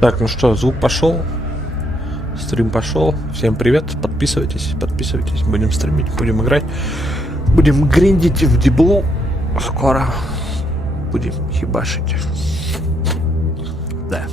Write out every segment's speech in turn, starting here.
Так, ну что, звук пошел, стрим пошел. Всем привет, подписывайтесь, будем стримить, будем играть, будем гриндить в диблу. Скоро будем ебашить. Да.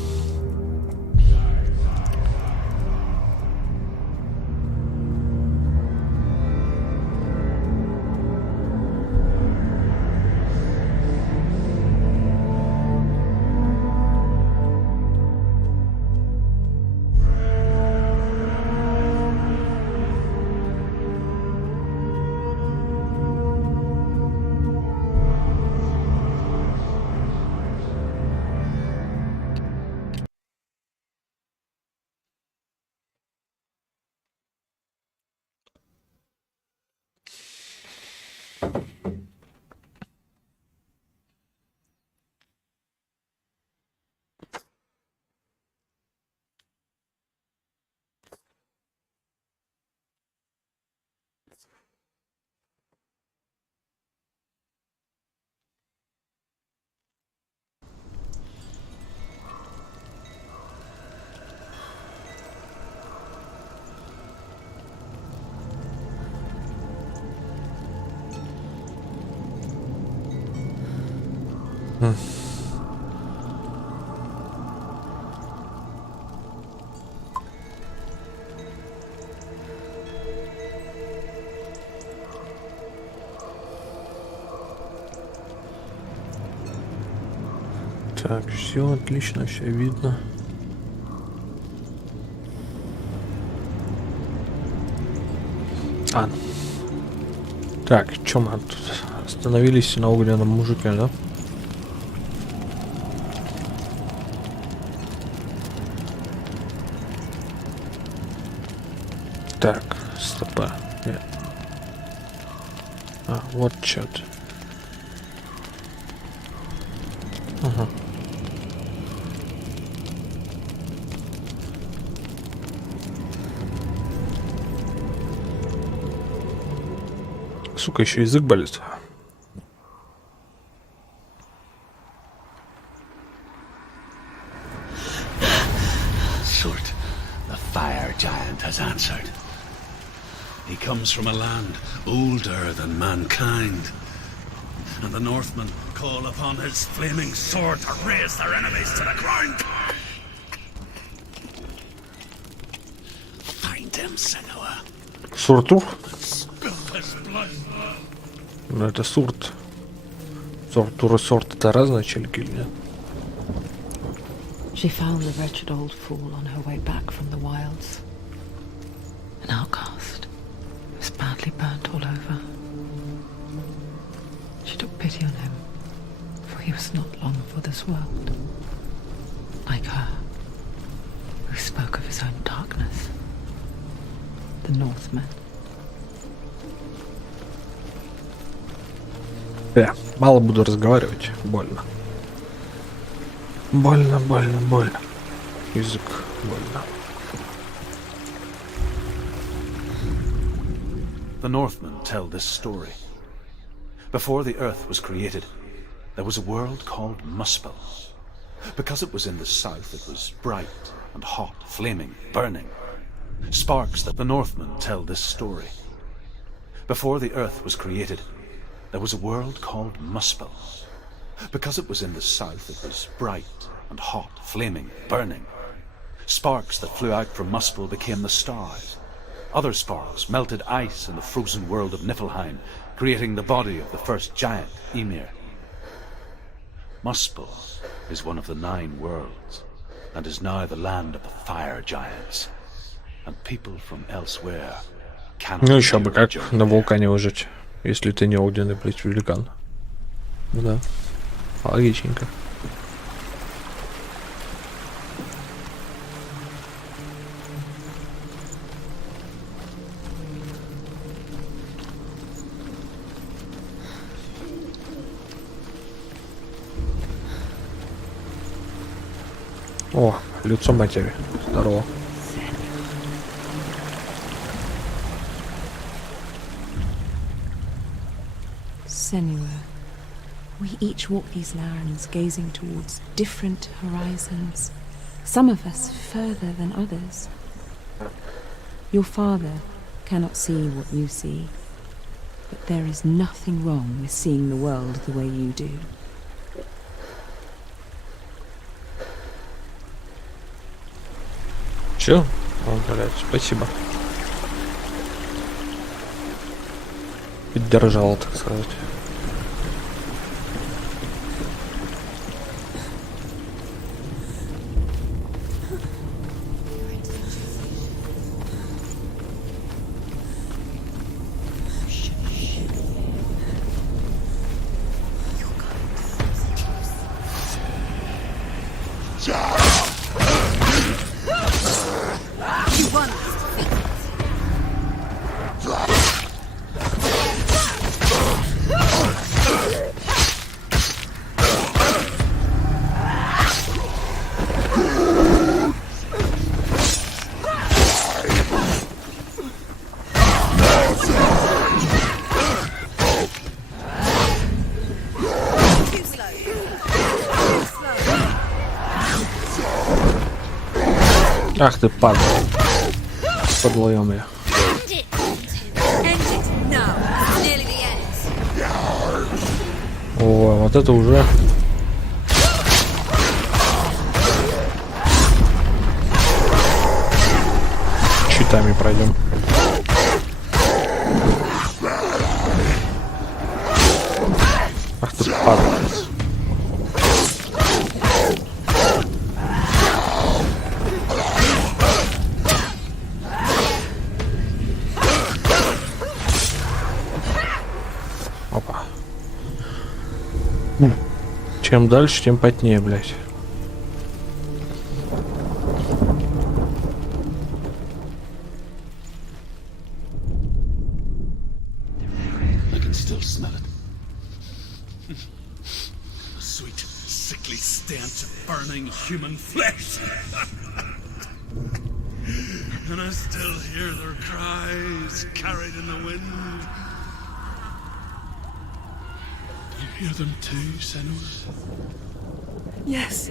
Так, все отлично, все видно. Так, чё мы тут остановились на огненном мужике, да? Так, стопа. Нет. Вот чё-то. Ага. Сука, еще язык болит. Sort, the fire giant has answered. He comes from a land older than mankind, and the Northmen call upon his flaming sword to raise their enemies to the ground. Find him, Senua. Суртур? Spill his blood. Ну это сурт. Суртур и сорт это разные чельки или нет? She found the wretched old fool on her way back from the wilds. An outcast. He was badly burnt all over. She took pity on him, for he was not long for this world. Like her, who spoke of his own darkness. The Northmen. Мало буду разговаривать, больно. Больно. Язык больно. The Northmen tell this story. Before the earth was created, there was a world called Muspel. Because it was in the south, it was bright and hot, flaming, burning. Sparks that the Northmen tell this story. Before the earth was created, there was a world called Muspel. Because it was in the south, it was bright and hot, flaming, burning. Sparks that flew out from Muspel became the stars. Other sparks melted ice in the frozen world of Niflheim, creating the body of the first giant, Ymir. Muspel is one of the 9 worlds, and is now the land of the fire giants. And people from elsewhere cannot. Ну еще бы как на вулкане выжить, если ты не огненный, блядь, великан. Да. Логичненько. О, лицо матери. Здорово. Senua. We each walk these lands, gazing towards different horizons, Some of us further than others. Your father cannot see what you see, but there is nothing wrong with seeing the world the way you do. Чё? О, блядь, спасибо. Поддержал, так сказать. Ах ты, падла. Подлоем я. О, вот это уже. Щитами пройдем. Ах ты, падла. Опа. Чем дальше, тем потнее, блядь. I can still smell it. A sweet, sickly stench of burning human flesh. And I still hear their cries carried in the wind. You hear them too, Senua? Yes,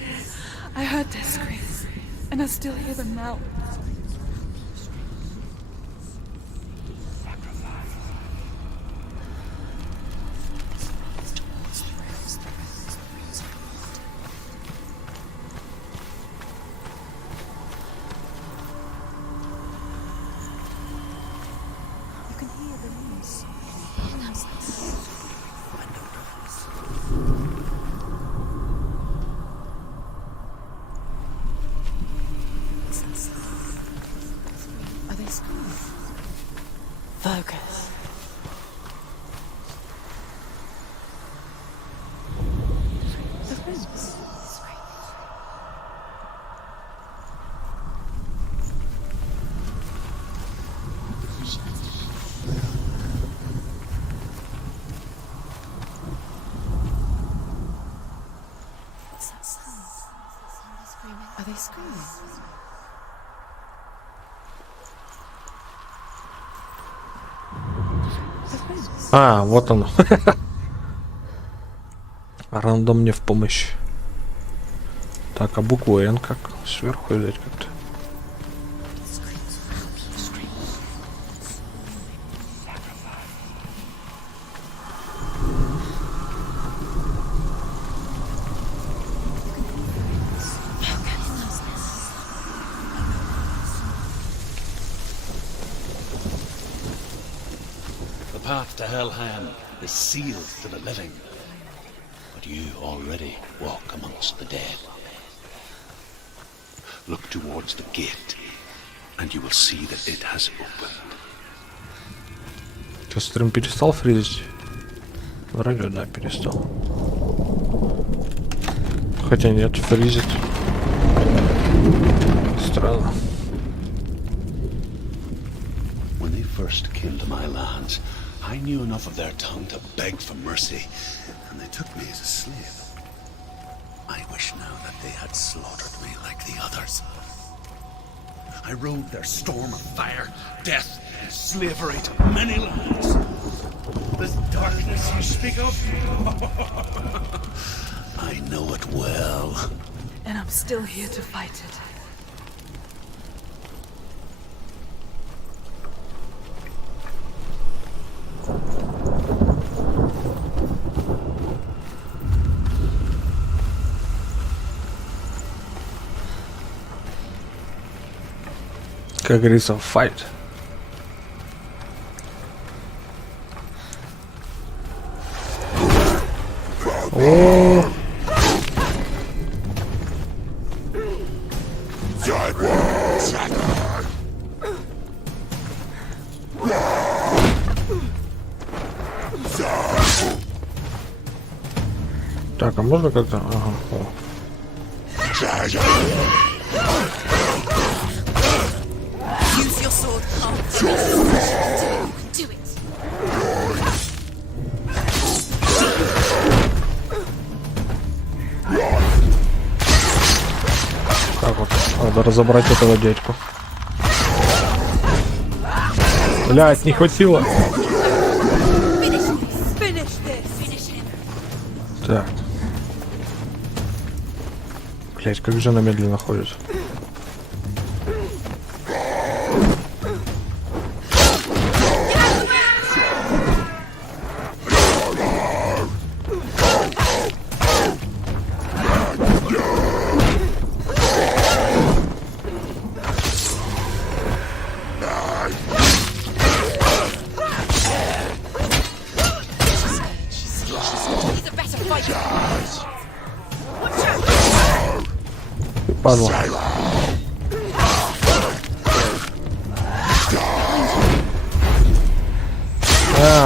I heard their screams, and I still hear them now. You can hear the noise. Are they screaming? Focus. The prince. What's that sound? Are they screaming? А, вот оно. Рандом мне в помощь. Так, а букву Н как? Сверху взять как-то. The path to Hellham is sealed to the living, but you already walk amongst the dead. Look towards the gate, and you will see that it has opened. Что, стрим перестал фризить? Вроде да, перестал. Хотя нет, фризит. Странно. When they first came to my lands, I knew enough of their tongue to beg for mercy, and they took me as a slave. I wish now that they had slaughtered me like the others. I rode their storm of fire, death, and slavery to many lands. This darkness you speak of, I know it well. And I'm still here to fight it. Как говорится, fight. О! Так, а можно как-то? Ага. О. Use your sword. Do it. Как вот? Надо разобрать этого дядьку. Блять, не хватило. Так. Блять, как же она медленно ходит. Падла.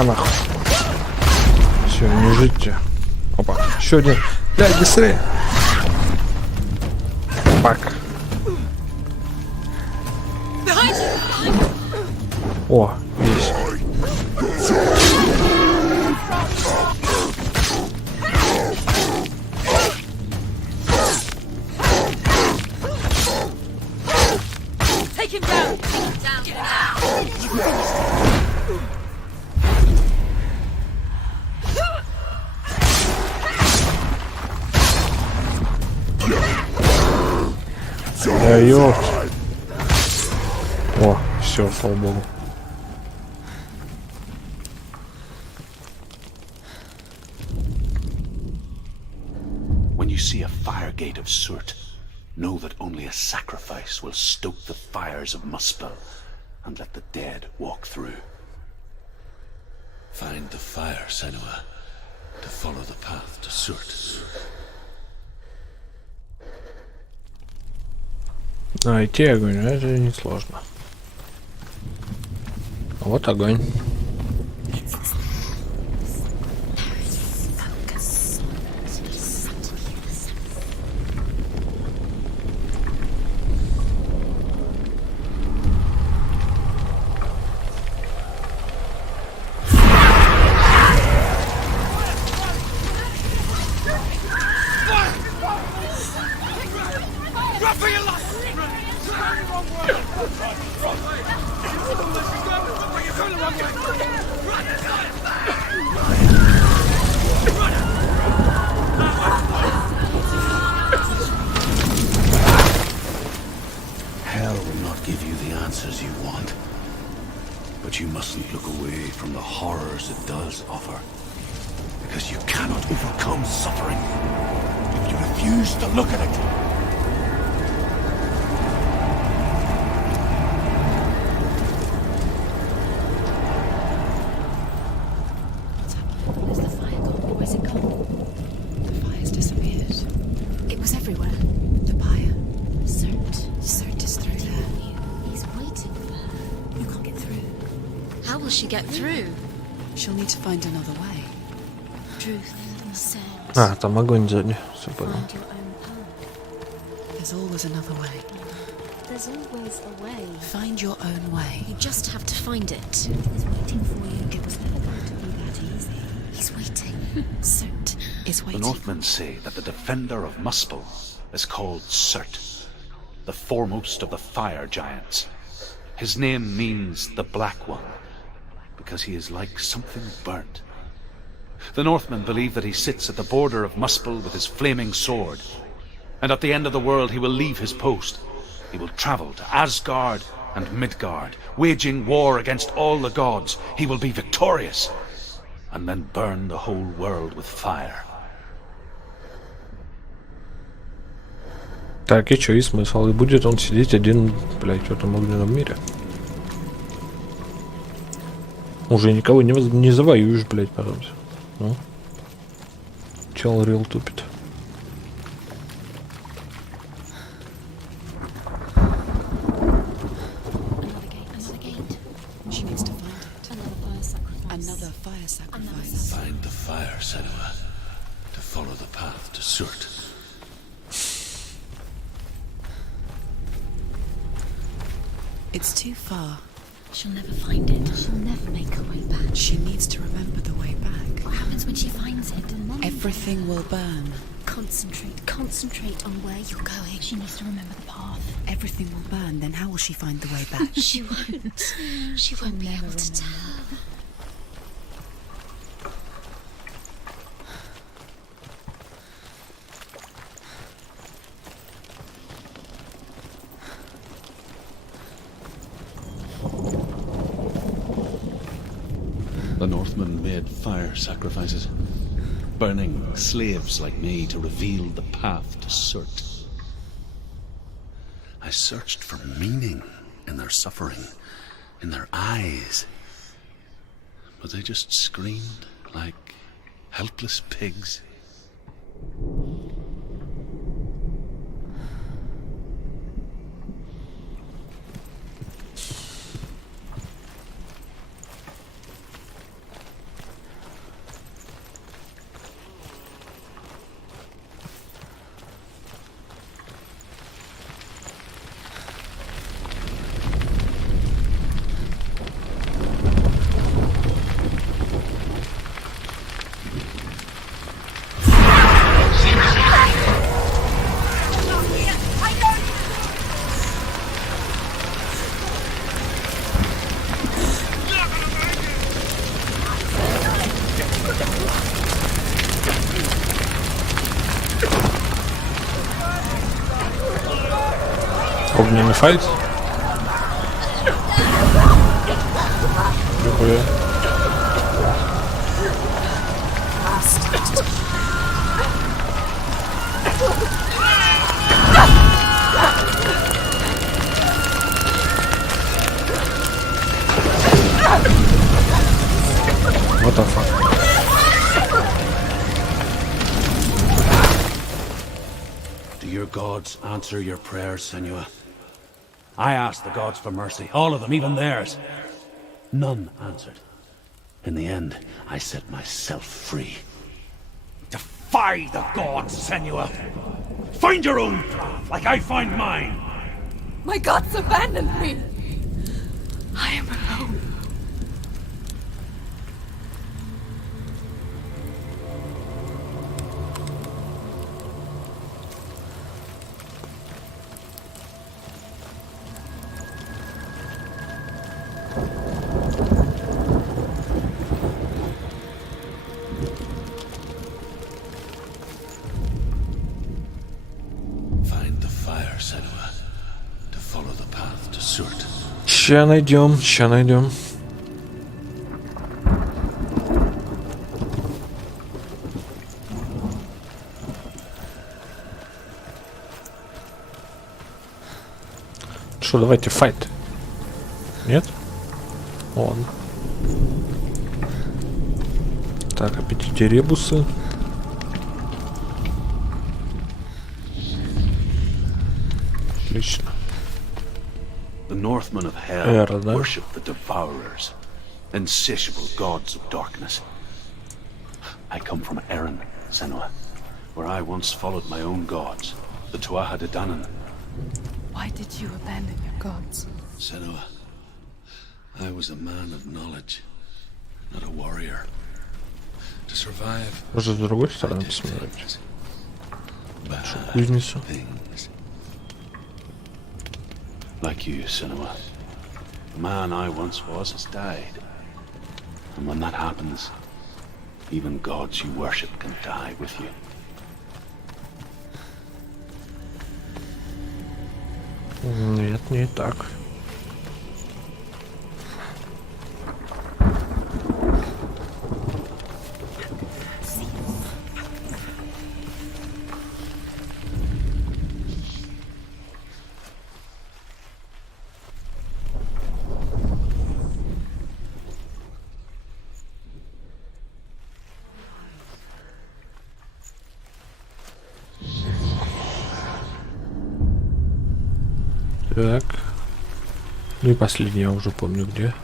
Нахуй. Все, не жить. Опа, еще один. Блядь, быстрее. Пак. О, есть. Да ёпт. О, все, слава богу. When you see a fire gate of Surt, know that only a sacrifice will stoke the fires of Muspel and let the dead walk through. Find the fire, Senua, to follow the path to Surt. Найти огонь, это не сложно. Вот огонь. Hell will not give you the answers you want. But you mustn't look away from the horrors it does offer. Because you cannot overcome suffering if you refuse to look at it. Where's the fire gone? Where's it gone? The fire's disappeared. It was everywhere. The pyre. Cert is through there. He's waiting for her. You can't get through. How will she get through? She'll need to find another way. Truth said. А, там огонь сзади. Все понял. Find your own path. There's always another way. There's always a way. Find your own way. You just have to find it. He's waiting for you. It was never going to be that easy. He's waiting. Cert Is The waiting. Northmen say that the defender of Muspel is called Surt, the foremost of the fire giants. His name means the Black One, because he is like something burnt. The Northmen believe that he sits at the border of Muspel with his flaming sword, And at the end of the world he will leave his post. He will travel to Asgard and Midgard, waging war against all the gods. He will be victorious, and then burn the whole world with fire. Так, и чё, и смысл? И будет он сидеть один, блядь, в этом огненном мире? Уже никого не завоюешь, блядь, потом. Ну? Чел рил тупит. Another fire sacrifice. Find the fire, Senua, to follow the path to Surt. It's too far. She'll never find it. She'll never make her way back. She needs to remember the way back. What happens when she finds it? Everything will burn. Concentrate on where you're going. She needs to remember the path. Everything will burn, then how will she find the way back? She won't. She won't be able to tell. The Northmen made fire sacrifices, burning slaves like me to reveal the path to Surt. I searched for meaning in their suffering, in their eyes, but they just screamed like helpless pigs. Огненный файт. Нихуя. What the fuck? Do your gods answer your prayers, Senua? I asked the gods for mercy, all of them, even theirs. None answered. In the end, I set myself free. Defy the gods, Senua! Find your own path, like I find mine! My gods abandoned me! I am alone. Find the fire, Senua, to follow the path to Surt. Ща найдем, ща найдем. Что, давайте файт. Нет? Ладно. Так, аппетите ребусы. Отлично. The Northmen of Hell да? worship the Devourers, insatiable gods of darkness. I come from Erin, Senua, where I once followed my own gods, the Tuatha De Danann. Why did you abandon your gods? Senua, I was a man of knowledge, not a warrior. To survive, Может, с другой I стороны did посмотреть. things. Кузницу. Things. Like you, Senua. The man I once was has died. And when that happens, even gods you worship can die with you. Нет, не так. Так. Ну и последний я уже помню где.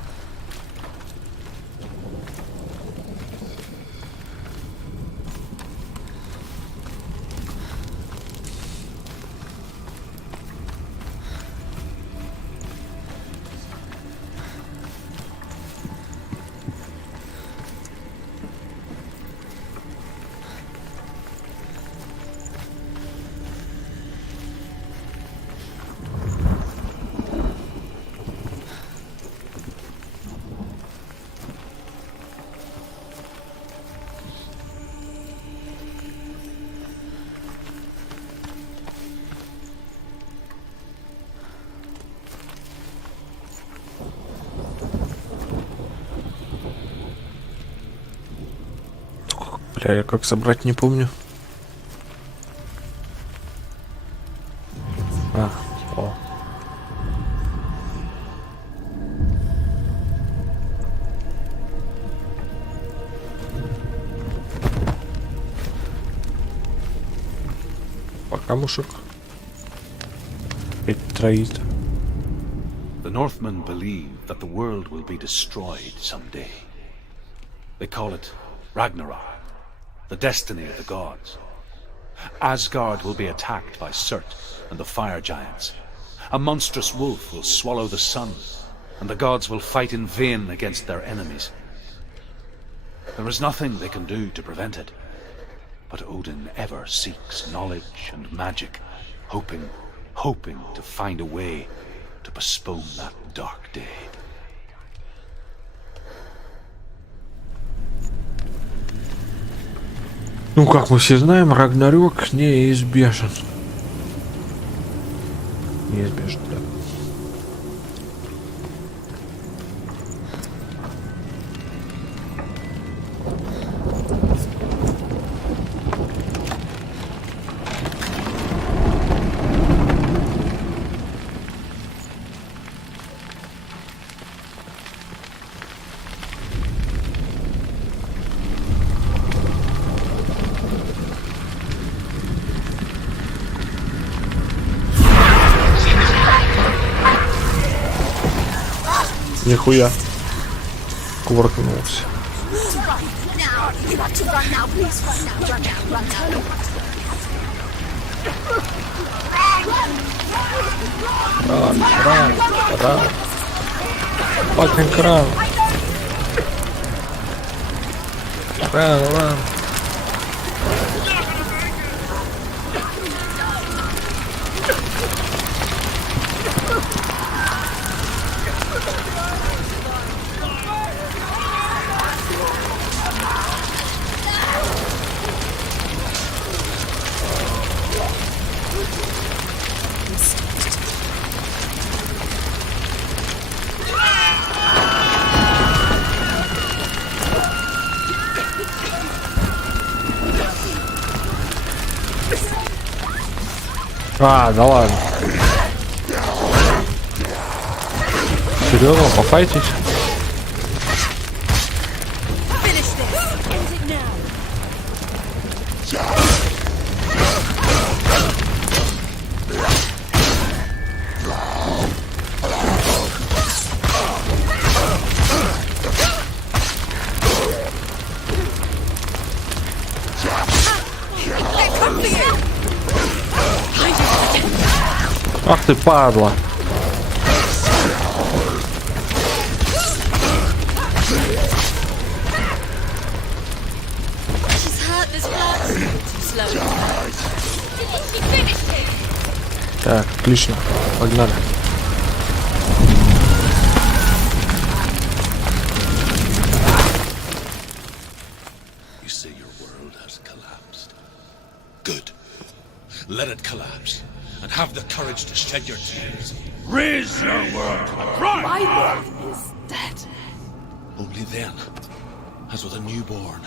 Бля, я как собрать не помню. А, о. Пока мушек. Ведь троит. The Northmen believe that the world will be destroyed someday. They call it Ragnarok, the destiny of the gods. Asgard will be attacked by Surt and the fire giants. A monstrous wolf will swallow the sun, and the gods will fight in vain against their enemies. There is nothing they can do to prevent it, but Odin ever seeks knowledge and magic, hoping to find a way to postpone that dark day. Ну, как мы все знаем, Рагнарёк неизбежен. Неизбежен, да. Нихуя. Кувыркнулся. Ран. Fucking кран. Ран. А, да ладно. Серьезно, пофайтить? Ах ты, падла. Так, отлично. Погнали. You say your world has collapsed. Good. Let it collapse. and have the courage to shed your tears. Raise your world to the prime! My world is dead. Only then, as with a newborn,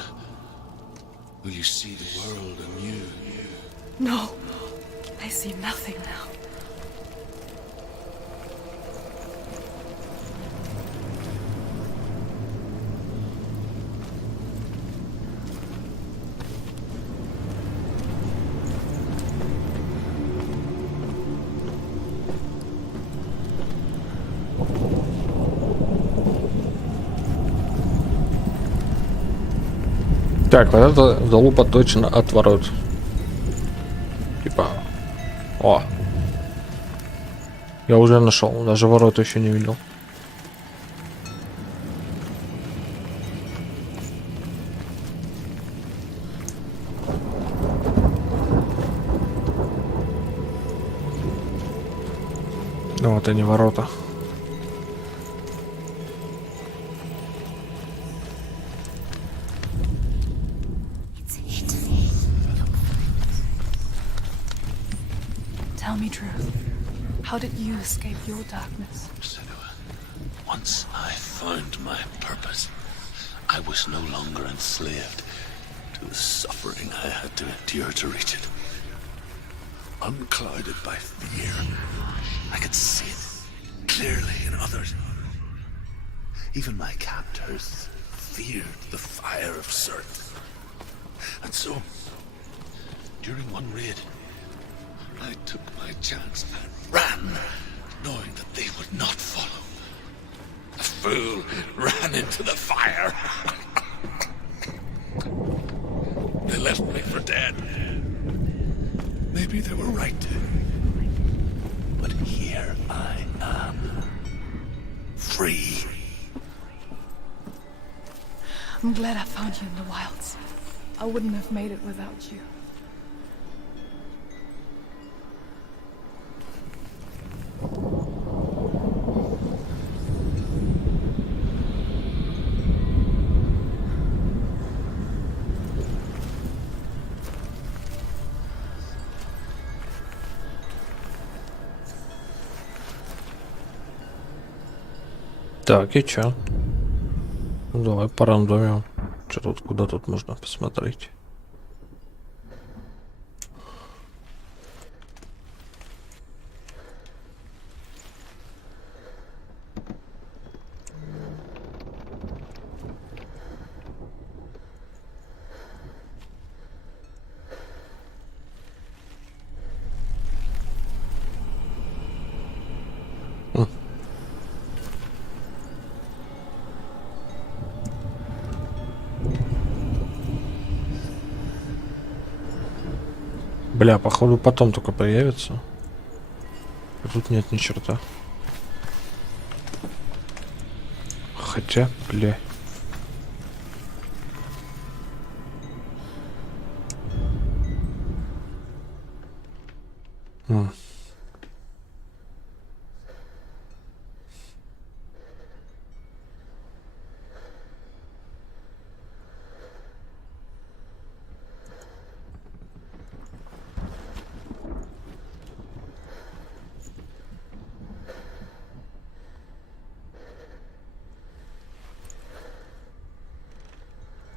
will you see the world anew. No, I see nothing now. Так, вот это залупа точно от ворот. Типа. О. Я уже нашел, даже ворота еще не видел. Ну вот они ворота. Tell me truth. How did you escape your darkness? Once I found my purpose, I was no longer enslaved to the suffering I had to endure to reach it. Unclouded by fear, I could see it clearly in others. Even my captors feared the fire of Surt. And so, during one raid, I took my chance and ran, knowing that they would not follow. The fool ran into the fire. They left me for dead. Maybe they were right to. But here I am. Free. I'm glad I found you in the wilds. I wouldn't have made it without you. Так, и чё? Ну, давай порандомим. Что тут, куда тут можно посмотреть? Бля, походу потом только появится. А тут нет ни черта. Хотя, бля.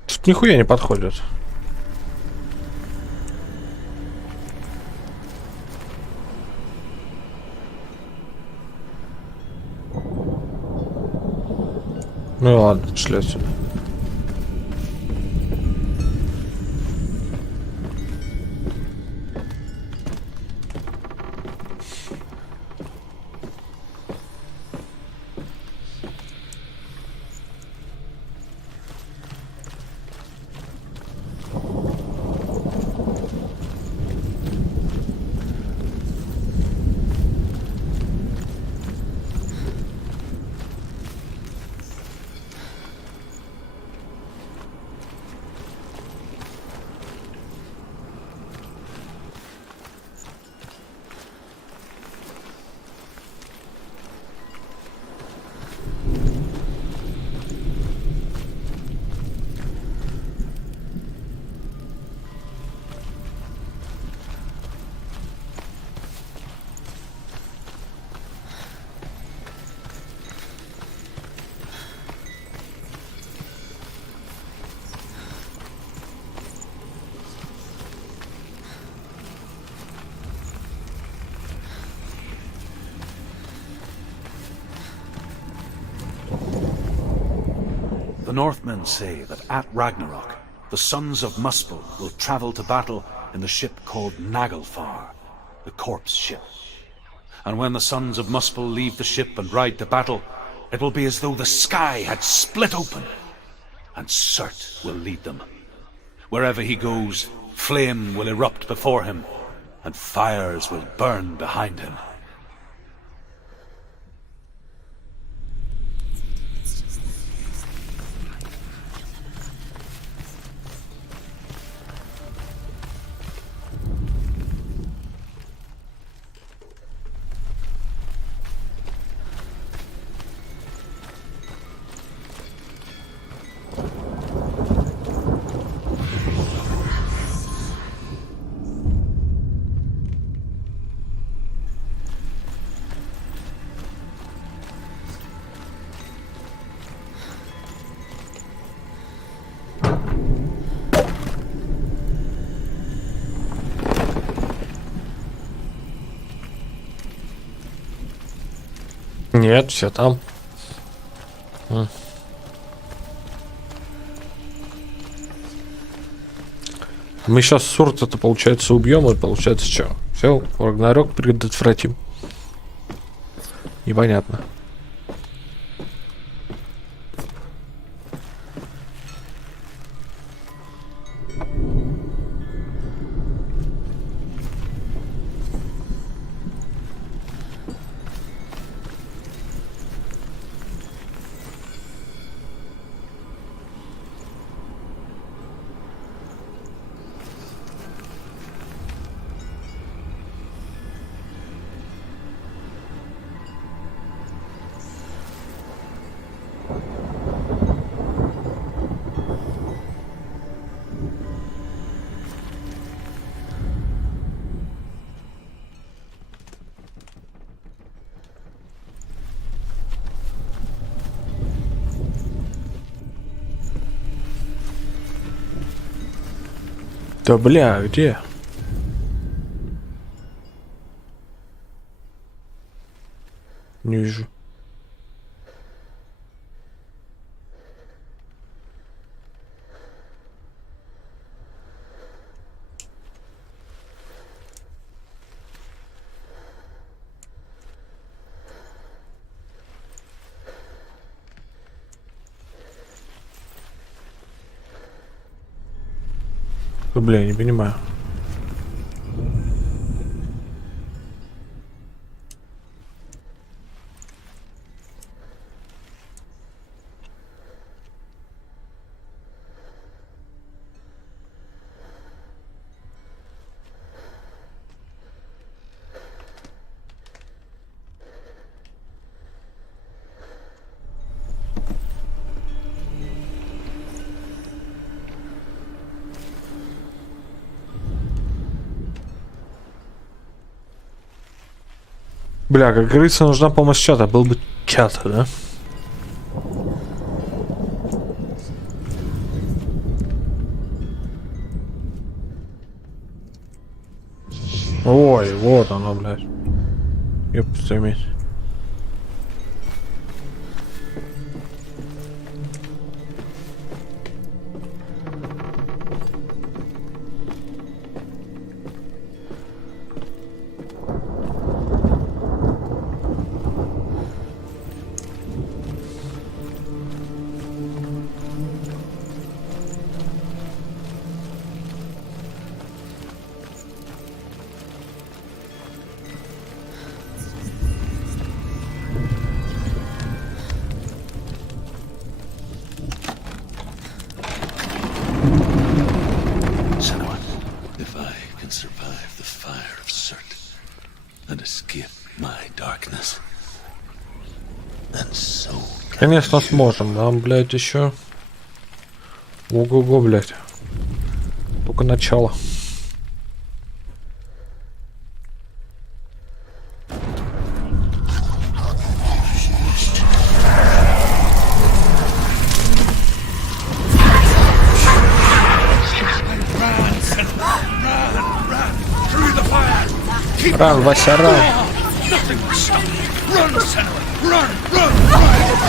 Тут нихуя не подходит. Ну и ладно, шли отсюда. The Northmen say that at Ragnarok, the sons of Muspel will travel to battle in the ship called Naglfar, the corpse ship. And when the sons of Muspel leave the ship and ride to battle, it will be as though the sky had split open, and Surt will lead them. Wherever he goes, flame will erupt before him, and fires will burn behind him. Нет, все там. Мы сейчас Сурта-то, получается, убьем, и получается что? Все, Рагнарёк предотвратим. Непонятно. Да бля, где? Не вижу. Бля, не понимаю. Бля, как говорится, нужна помощь чата. Был бы чат, да? Ой, вот оно, блядь. Ёпта, иметь. Конечно, сможем. Нам, блядь, еще... Ого-го, блядь. Только начало. Ран, Вася, ран. Run, Senua! Run! Run! Run!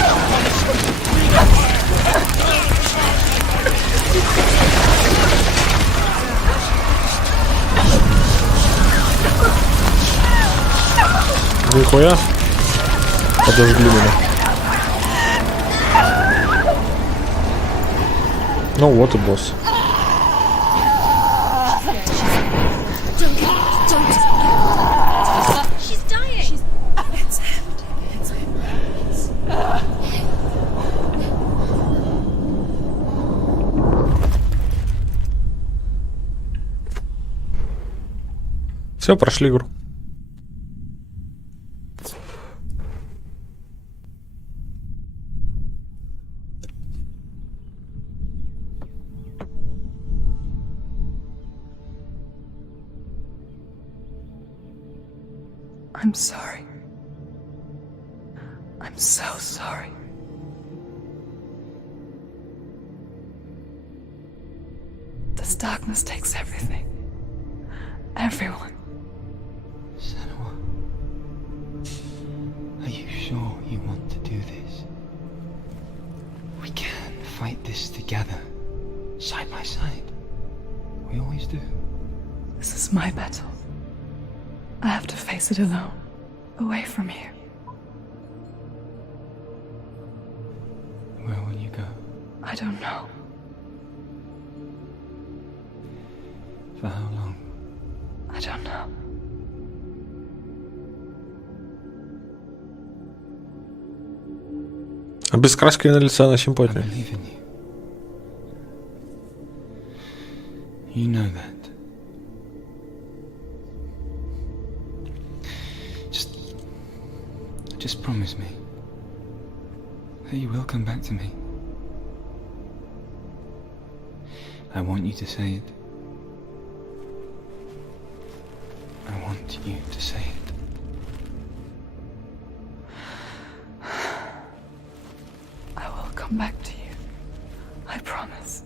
Нихуя. Подожгли меня. Ну вот и босс. She's dying. Все, прошли игру. I'm sorry. I'm so sorry. This darkness takes everything. Everyone. Senua, are you sure you want to do this? We can fight this together, side by side. We always do. This is my battle. I have to face it alone, away from here. Where will you go? I don't know. For how long? I don't know. А без краски на лице на I симпатию. believe in you. You know that. Just promise me that you will come back to me. I want you to say it. I want you to say it. I will come back to you. I promise.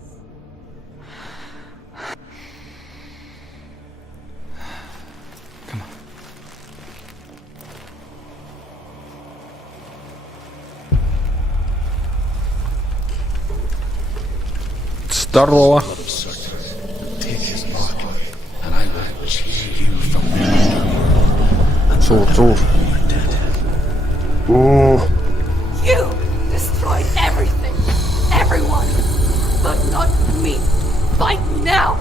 Come on. Здорово. Take his part, and I will cheer you from behind. Сур. You destroyed everything, everyone, but not me. Fight now.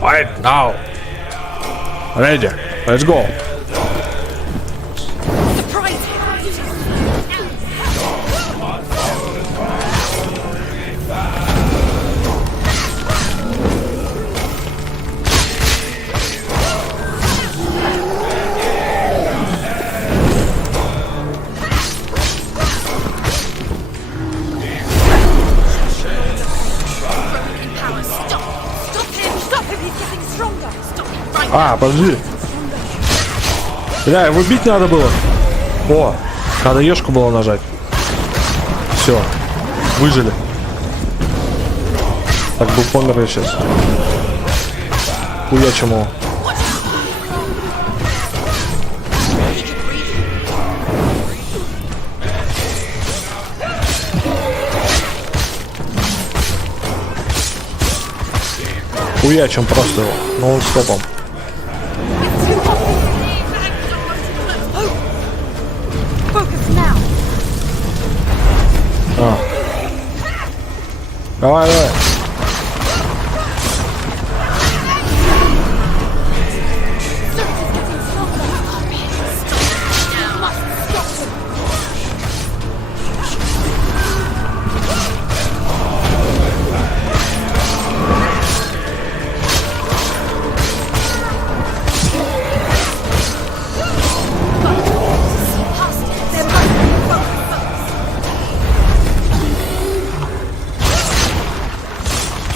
Fight now. Ready. Let's go. Surprise him. А, подожди. Бля, его бить надо было. О, надо ешку было нажать. Все, выжили. Так бы помер я сейчас. Хуячим его. Хуячим просто его. Нон-стопом. А. Давай, давай.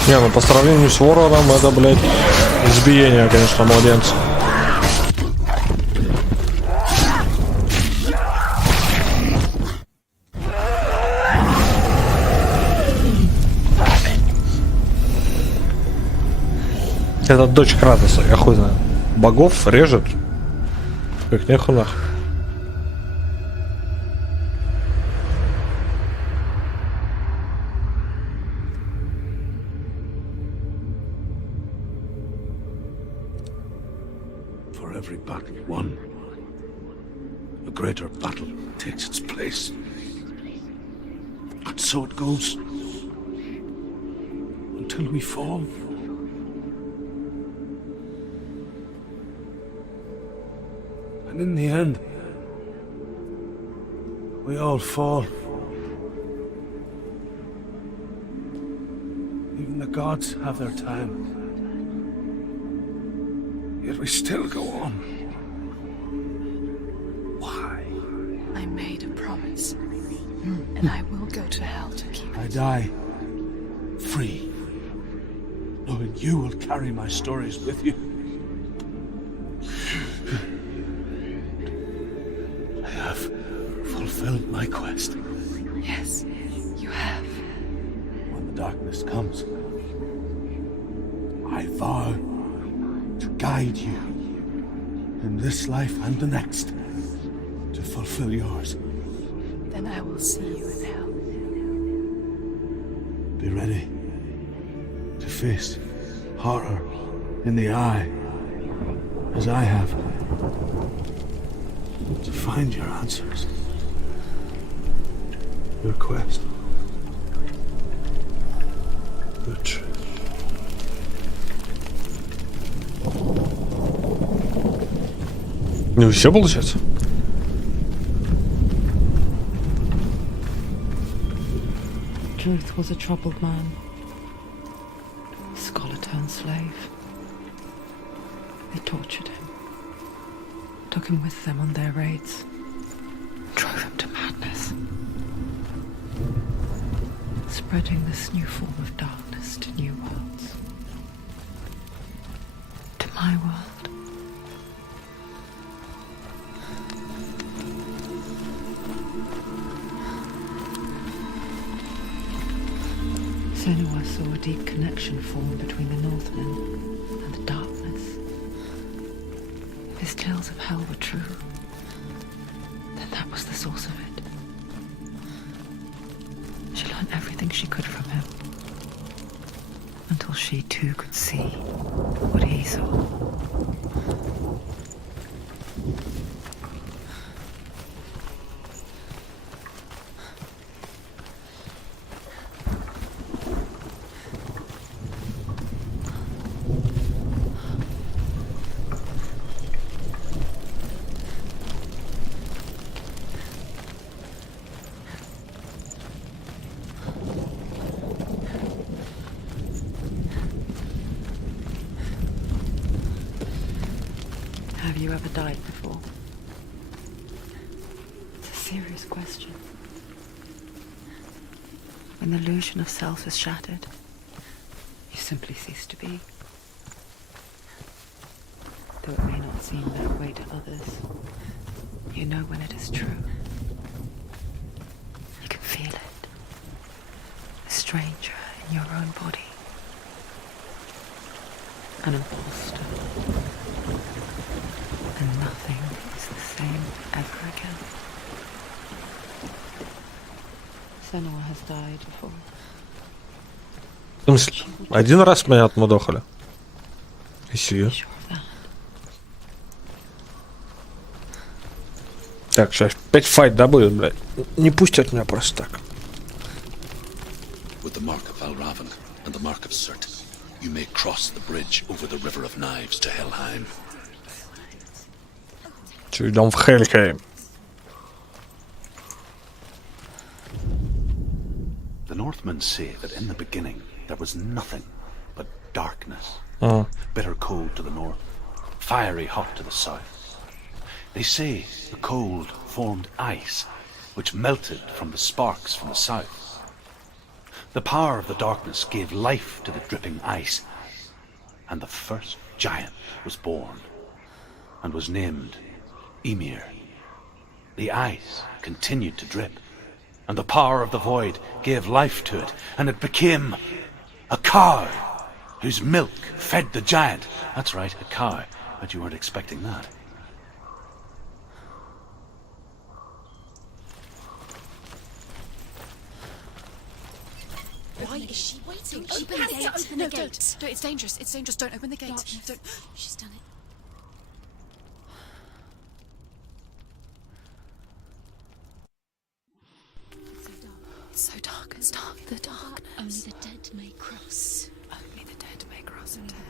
Не, ну по сравнению с Ворором это, блядь, избиение, конечно, младенца. Это дочь Кратоса, я хуй знаю. Богов режет. Как нехуй нахуй. won, a greater battle takes its place. And so it goes. Until we fall. And in the end, we all fall. Even the gods have their time. Yet we still go on. Why? I made a promise, and I will go to hell to keep it. I die free, knowing you will carry my stories with you. I have fulfilled my quest. Yes, you have. When the darkness comes, I vow to guide you in this life and the next to fulfill yours. Then I will see you in hell. Be ready to face horror in the eye, as I have. To find your answers. Your quest. The truth. Ну все получается. Truth was a troubled man. Scholar turned slave. They tortured him. Took him with them on their raids. Drove him to madness. Spreading this new form of darkness to new worlds. To my world. Senua saw a deep connection form between the Northmen and the darkness. If his tales of hell were true, then that was the source of it. She learned everything she could from him, until she too could see what he saw. Have you ever died before? It's a serious question. When the illusion of self is shattered, you simply cease to be. Though it may not seem that way to others, you know when it is true. You can feel it. A stranger in your own body. An imposter. And nothing is the same ever again. Senua has died before. В смысле? Один раз меня отмудохали. И сию. Sure of that. Так, сейчас опять файт, да, будет, блядь? Не пустят меня просто так. With the mark of Valravan and the mark of Surt, you may cross the bridge over the River of Knives to Helheim. Че, идем в Хельхейм. The Northmen say that in the beginning there was nothing but darkness. Bitter cold to the north, fiery hot to the south. They say the cold formed ice, which melted from the sparks from the south. The power of the darkness gave life to the dripping ice, and the first giant was born, and was named Ymir. The ice continued to drip, and the power of the void gave life to it, and it became a cow, whose milk fed the giant. That's right, a cow, but you weren't expecting that. Why is she waiting? Open the gate. Open No, the gate. don't. It's dangerous. It's dangerous. Don't open the gate. Darkness. Don't. She's done it. It's so dark. It's dark. The darkness. Only the dead may cross. Only the dead may cross into hell.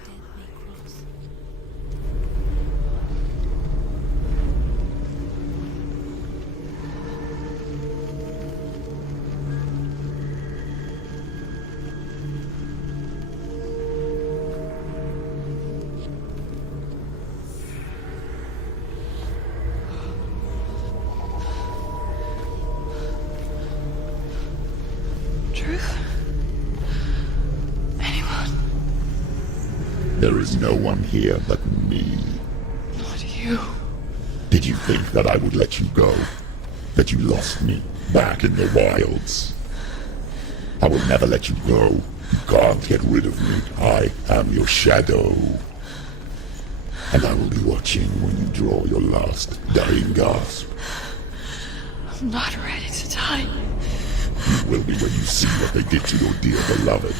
Truth? Anyone? There is no one here but me. Not you. Did you think that I would let you go? That you lost me back in the wilds? I will never let you go. You can't get rid of me. I am your shadow. And I will be watching when you draw your last dying gasp. I'm not ready to die. You will be when you see what they did to your dear beloved.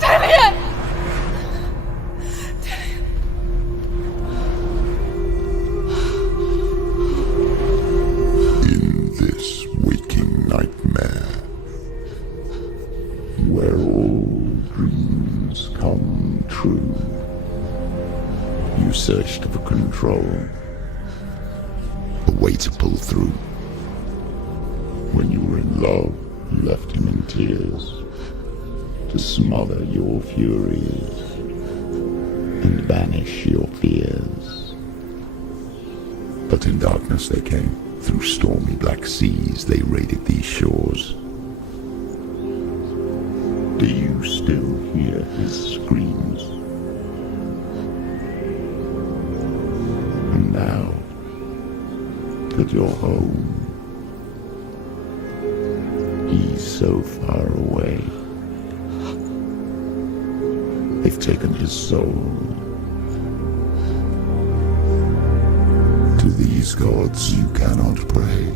Damien! In this waking nightmare, where all dreams come true, you searched for control, a way to pull through. When you were in love, you left him in tears, to smother your furies and banish your fears. But in darkness they came, through stormy black seas they raided these shores. Do you still hear his screams? And now that you're home, he's so far away. They've taken his soul. To these gods you cannot pray.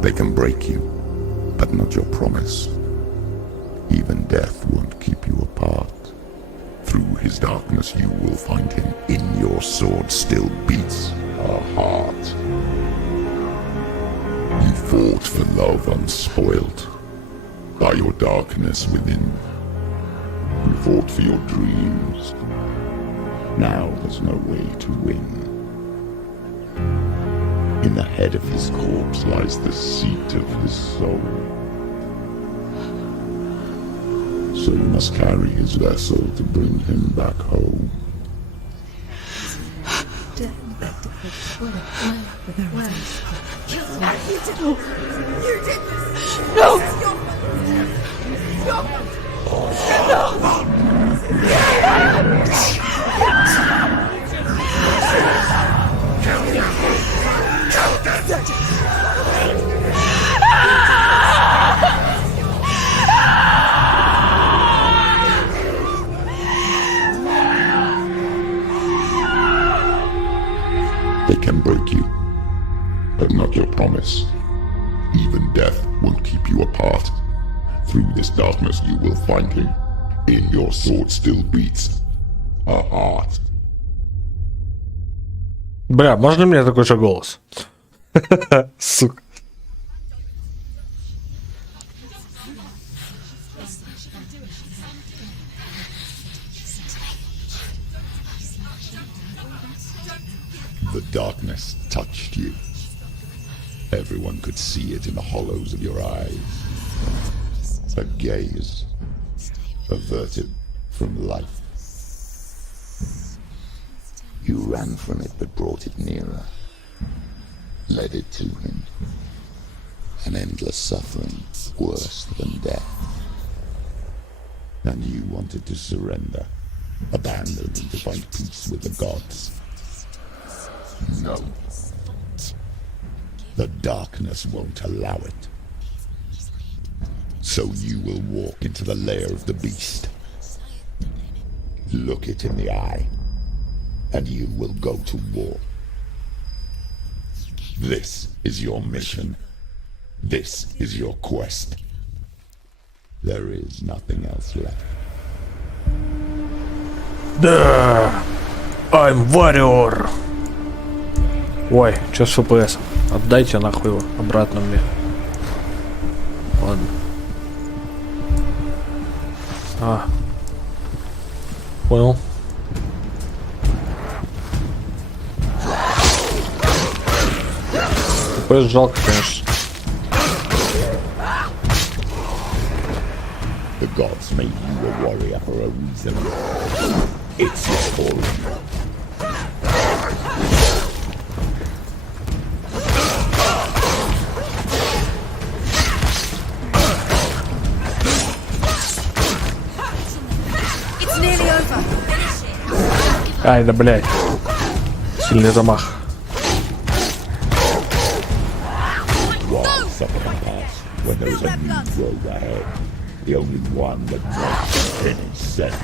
They can break you, but not your promise. Even death won't keep you apart. Through his darkness you will find him. In your sword still beats a heart. You fought for love unspoilt by your darkness within. You fought for your dreams. Now there's no way to win. In the head of his corpse lies the seat of his soul. So you must carry his vessel to bring him back home. They can break you, but not your promise. Even death won't keep you apart. Through this darkness you will find him. In your sword still beats a heart. Бля, можно мне такой же голос? Сука. The darkness touched you. Everyone could see it in the hollows of your eyes. A gaze averted from life. You ran from it but brought it nearer. Led it to him. An endless suffering, worse than death. And you wanted to surrender, abandon and to find peace with the gods. No. The darkness won't allow it. So you will walk into the lair of the beast. Look it in the eye, and you will go to war. This is your mission. This is your quest. There is nothing else left. Да, I'm warrior. Ой, что с FPS? Отдайте нахуй его обратно мне. Ладно. Понял. FPS жалко, конечно. The gods made you a warrior for a reason. It's your calling. Ай, да блядь. Сильный замах. Wars often pass when there is a new road ahead. The only one that makes any sense.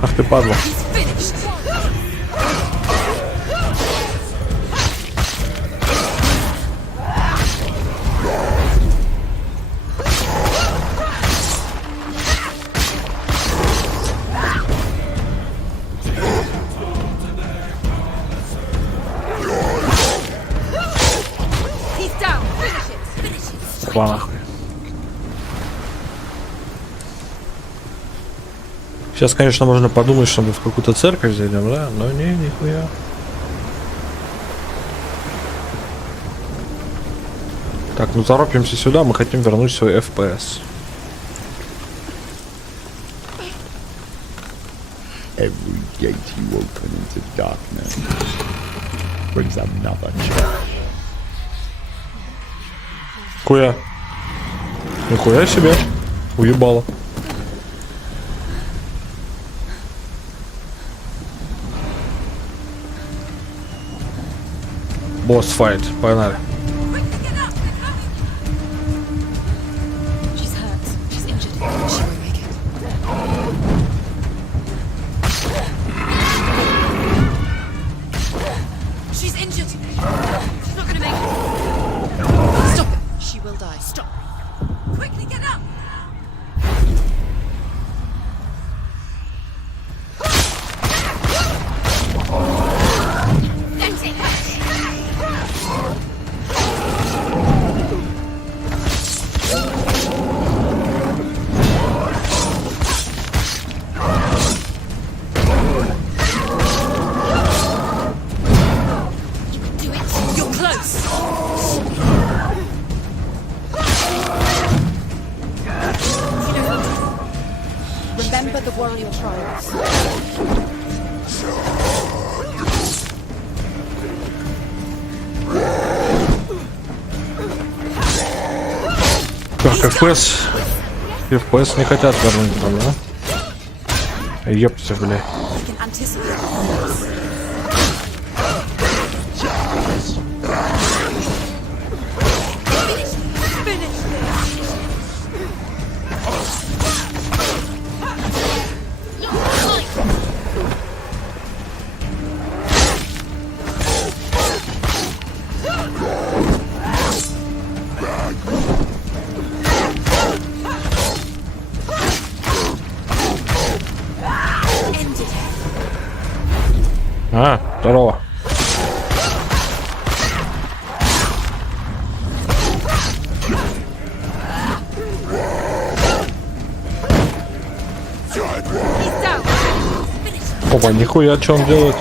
Ах ты падла. Нахуй. Сейчас, конечно, можно подумать, что мы в какую-то церковь зайдем, да? Но не, нихуя. Так, ну торопимся сюда, мы хотим вернуть свой FPS. Every gate you open into darkness brings another challenge. Нихуя. Нихуя себе. Уебало. Босс файт. Погнали. Remember the warrior trials. Так, FPS не хотят вернуть там, да? Ёпта, блядь. Здорово. Опа, нихуя, что он делает?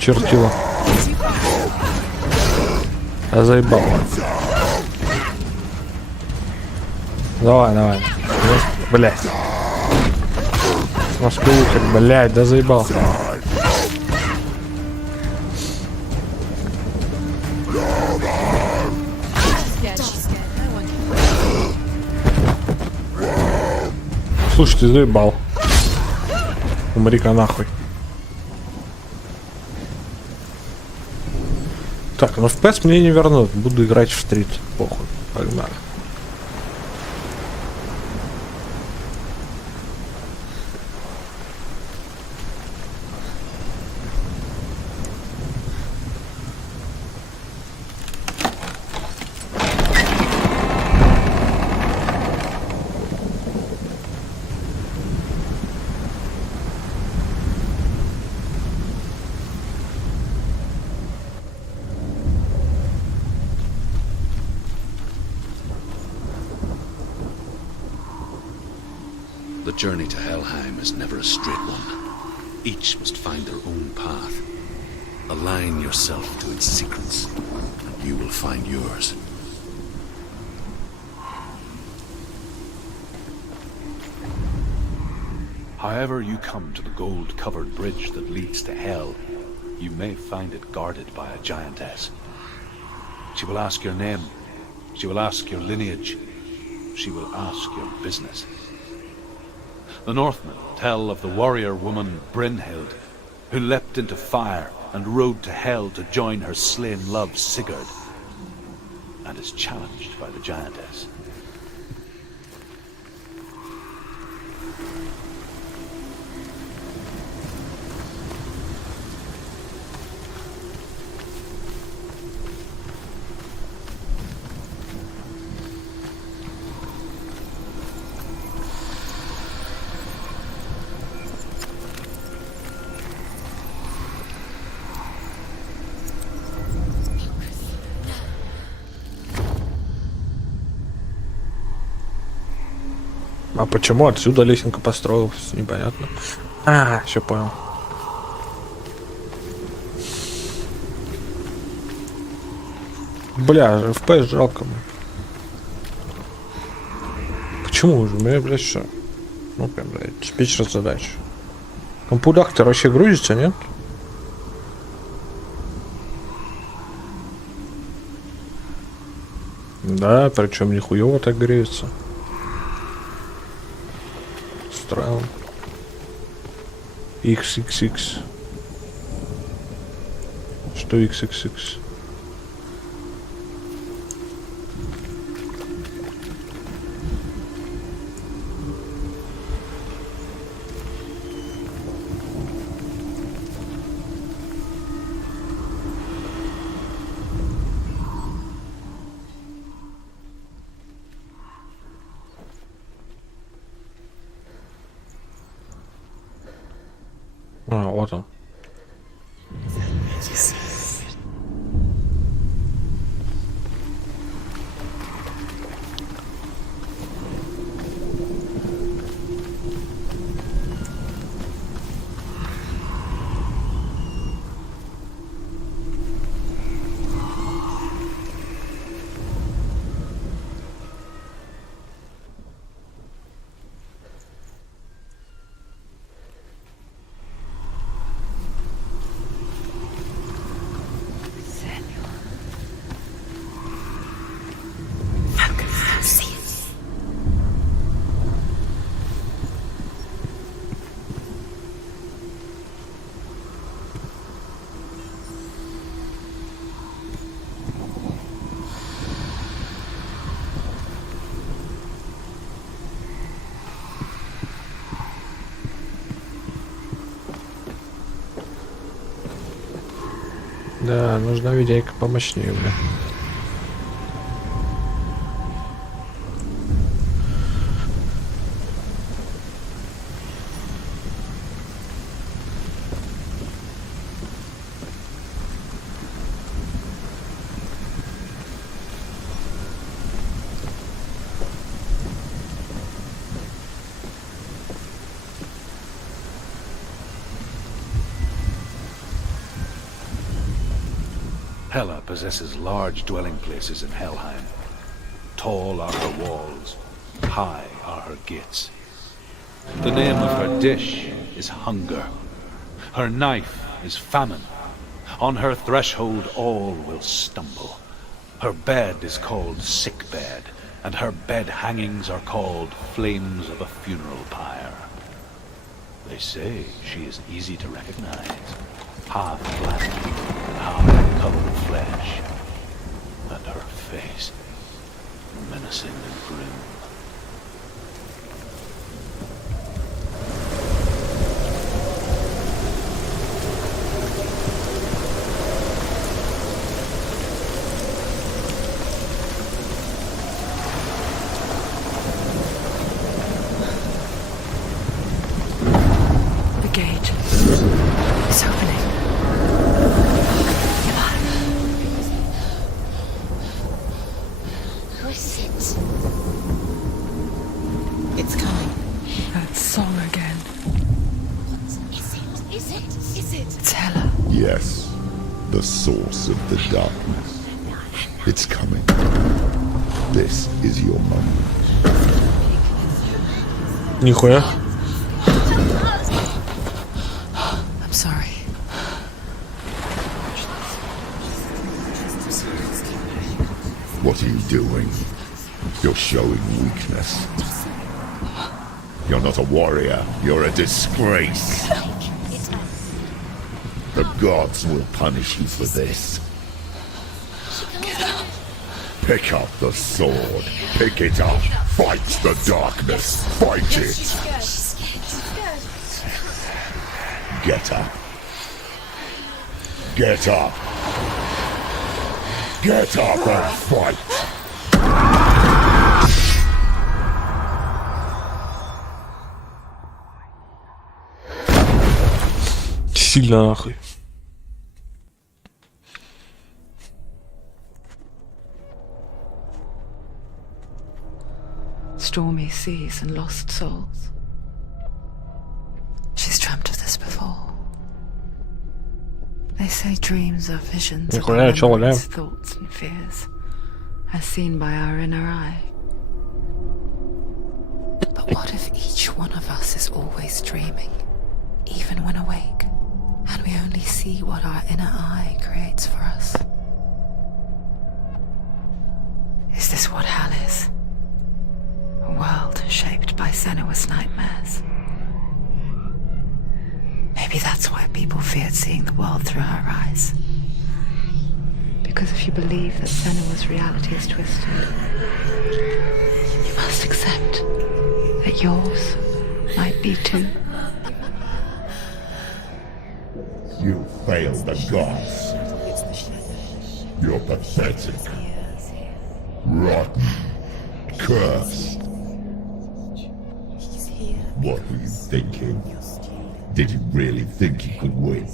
Чертила. А заебал. Давай. Блять. Маскулка, блять, да заебал. Слушай, ты заебал. Умри-ка нахуй. Так, ну в PS мне не вернут. Буду играть в стрит. Похуй. Погнали. journey to Helheim is never a straight one. Each must find their own path. Align yourself to its secrets, and you will find yours. However you come to the gold-covered bridge that leads to Hell, you may find it guarded by a giantess. She will ask your name. She will ask your lineage. She will ask your business. The Northmen tell of the warrior woman Brynhild, who leapt into fire and rode to Hell to join her slain love Sigurd, and is challenged by the giantess. А почему отсюда лесенка построилась? Непонятно. А, все понял. Бля, FPS жалко. Почему уже? У меня, блядь, что? Ну-ка, блядь, диспетчер задач. Компудактор вообще грузится, нет? Да, причем нихуево так греется. Странно. XXX. Что XXX? А, вот он. Да, нужна видейка помощнее, бля. Hela possesses large dwelling places in Helheim. Tall are her walls, high are her gates. The name of her dish is hunger. Her knife is famine. On her threshold all will stumble. Her bed is called sick bed, and her bed hangings are called flames of a funeral pyre. They say she is easy to recognize, half black and half covered flesh, and her face menacing and grim. The gate is opening. Who is it? It's coming. That song again. Is it? It's Hela. Yes, the source of the darkness. It's coming. This is your moment. Нихуя. I'm sorry. What are you doing? You're showing weakness. You're not a warrior. You're a disgrace. The gods will punish you for this. Pick up the sword. Pick it up. Fight the darkness. Fight it. Get up. Get up. Get up and fight. Сильно нахуй. Stormy seas and lost souls. She's dreamt of this before. They say dreams are visions of our memories, thoughts and fears, as seen by our inner eye. But what if each one of us is always dreaming, even when awake, and we only see what our inner eye creates for us? Is this what hell is? A world shaped by Senua's nightmares. Maybe that's why people feared seeing the world through her eyes. Because if you believe that Senua's reality is twisted, you must accept that yours might be too. You failed the gods. You're pathetic. Rotten. Cursed. What were you thinking? Did you really think you could win?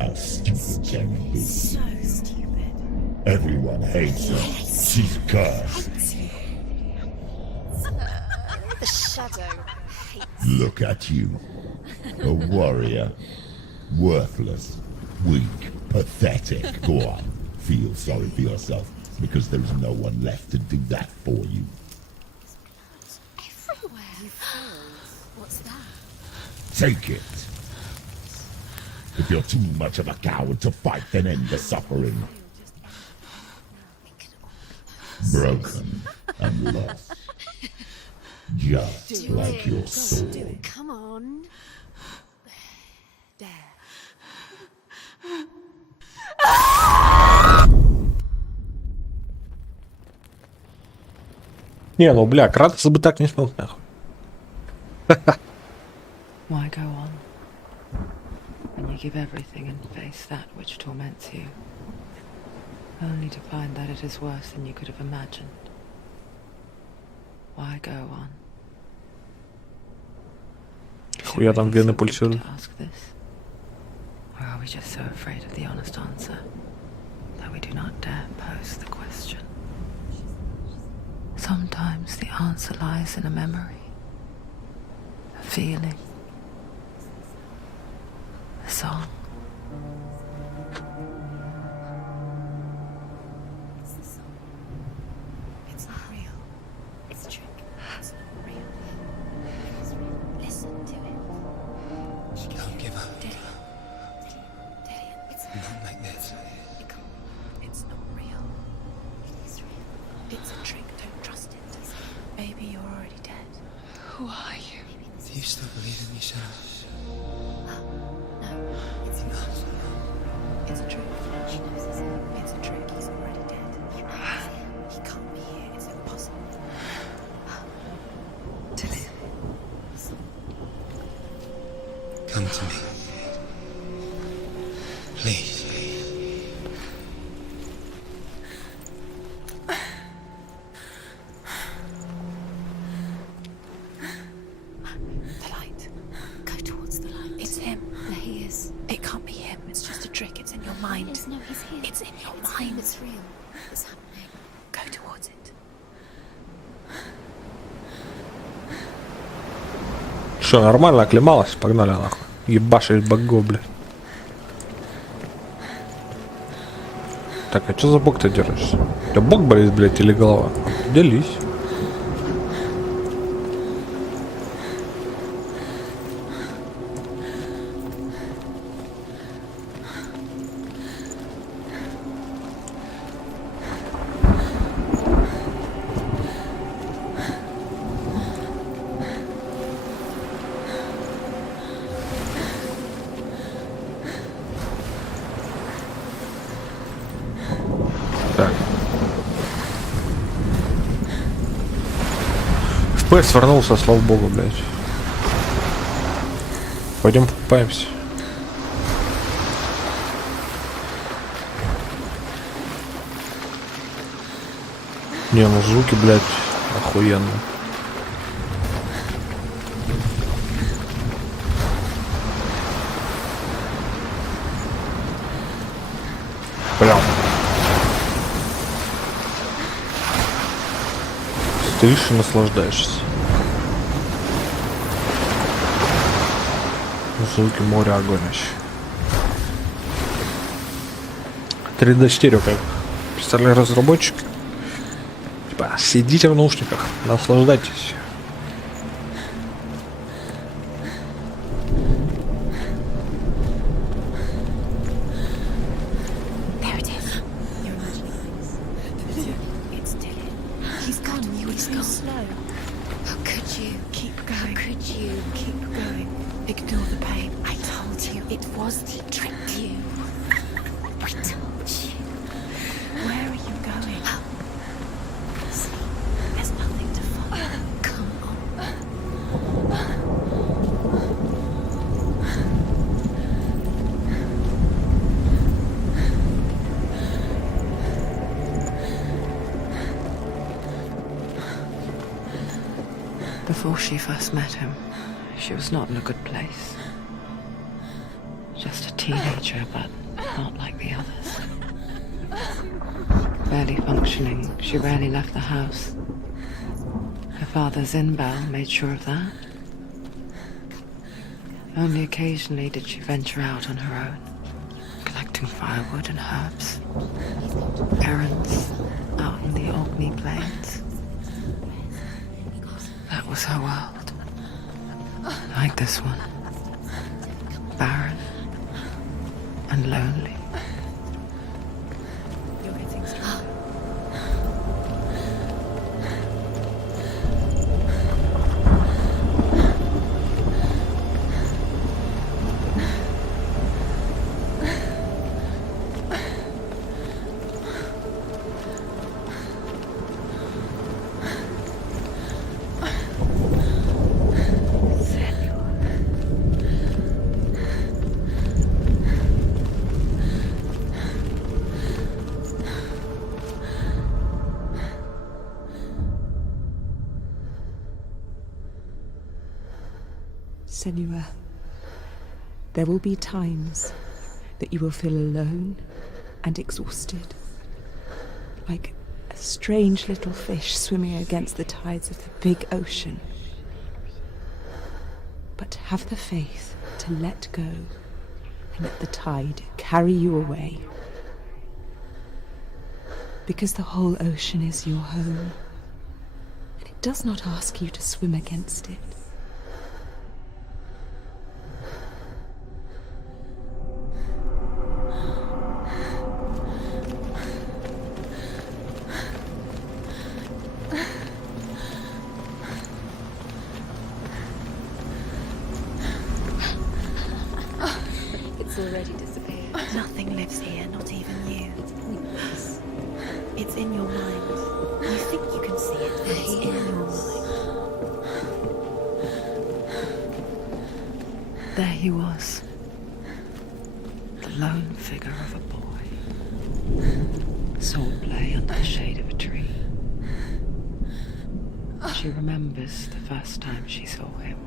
How stupid can you be? So stupid. Everyone hates her. She's cursed. The shadow hates. Look at you. A warrior. Worthless. Weak. Pathetic. Go on. Feel sorry for yourself, because there's no one left to do that for you. Everywhere. What's that? Take it. If you're too much of a coward to fight, then end the suffering. Broken and lost. Just like your soul. Come on. There. Не, ну бля, Кратос бы так не смог нахуй. Why go on when you give everything and face that which torments you, only to find that it is worse than you could have imagined? Why go on? Хуя там вены пульсируют. Or are we just so afraid of the honest answer that we do not dare pose the question? Sometimes the answer lies in a memory, a feeling, a song. It's not real. It's a trick. It's not real. It is real. Listen to it. Don't give up. Daddy. It's Not like this. It's not real. It is real. It's a trick. Don't trust it. Maybe you're already dead. Who are you? Do you still believe in me, Shadow? No, it's not. It's a trick. She knows it's him. It's a trick. He's already dead. He can't be here. It's impossible. Tilly. Come to me. Please. The light. Go towards the light. It's him. There he is. It can't be him. It's just a trick. It's in your mind. No, he's here. It's in your mind. It's real. It's happening. Go towards it. Что, нормально оклемалась? Погнали нахуй. Ебашить богов, блядь. Так, а что за бок ты держишься? У тебя бок болит, блядь, или голова? Делись. Так. FPS вернулся, слава богу, блядь. Пойдем покупаемся. Не, ну звуки, блядь, охуенно. Прям. Стоишь и наслаждаешься. Звуки моря, огонь вообще. 3D стерео, как представляю, разработчик. Типа, сидите в наушниках, наслаждайтесь. There it is. You're imagining things. It's Dylan. He's gone. He's gone. Slow. How could you? Keep going. How could you? Keep going. Ignore the pain. I told you. It was he tricked you. I told you. Where are you going? See, there's nothing to follow. Come on. Before she first met him, she was not in a good place. Just a teenager, but not like the others. Barely functioning, she rarely left the house. Her father's in-bell made sure of that. Only occasionally did she venture out on her own, collecting firewood and herbs. Errands out in the Orkney Plains. That was her world. Like this one. Barren and lonely. You're getting stronger. Senua, there will be times that you will feel alone and exhausted, like a strange little fish swimming against the tides of the big ocean. But have the faith to let go and let the tide carry you away. Because the whole ocean is your home, and it does not ask you to swim against it. It's already disappeared. Nothing lives here, not even you. It's pointless. It's in your mind. You think you can see it, but it's in your mind. There he was. The lone figure of a boy. Sword play under the shade of a tree. She remembers the first time she saw him.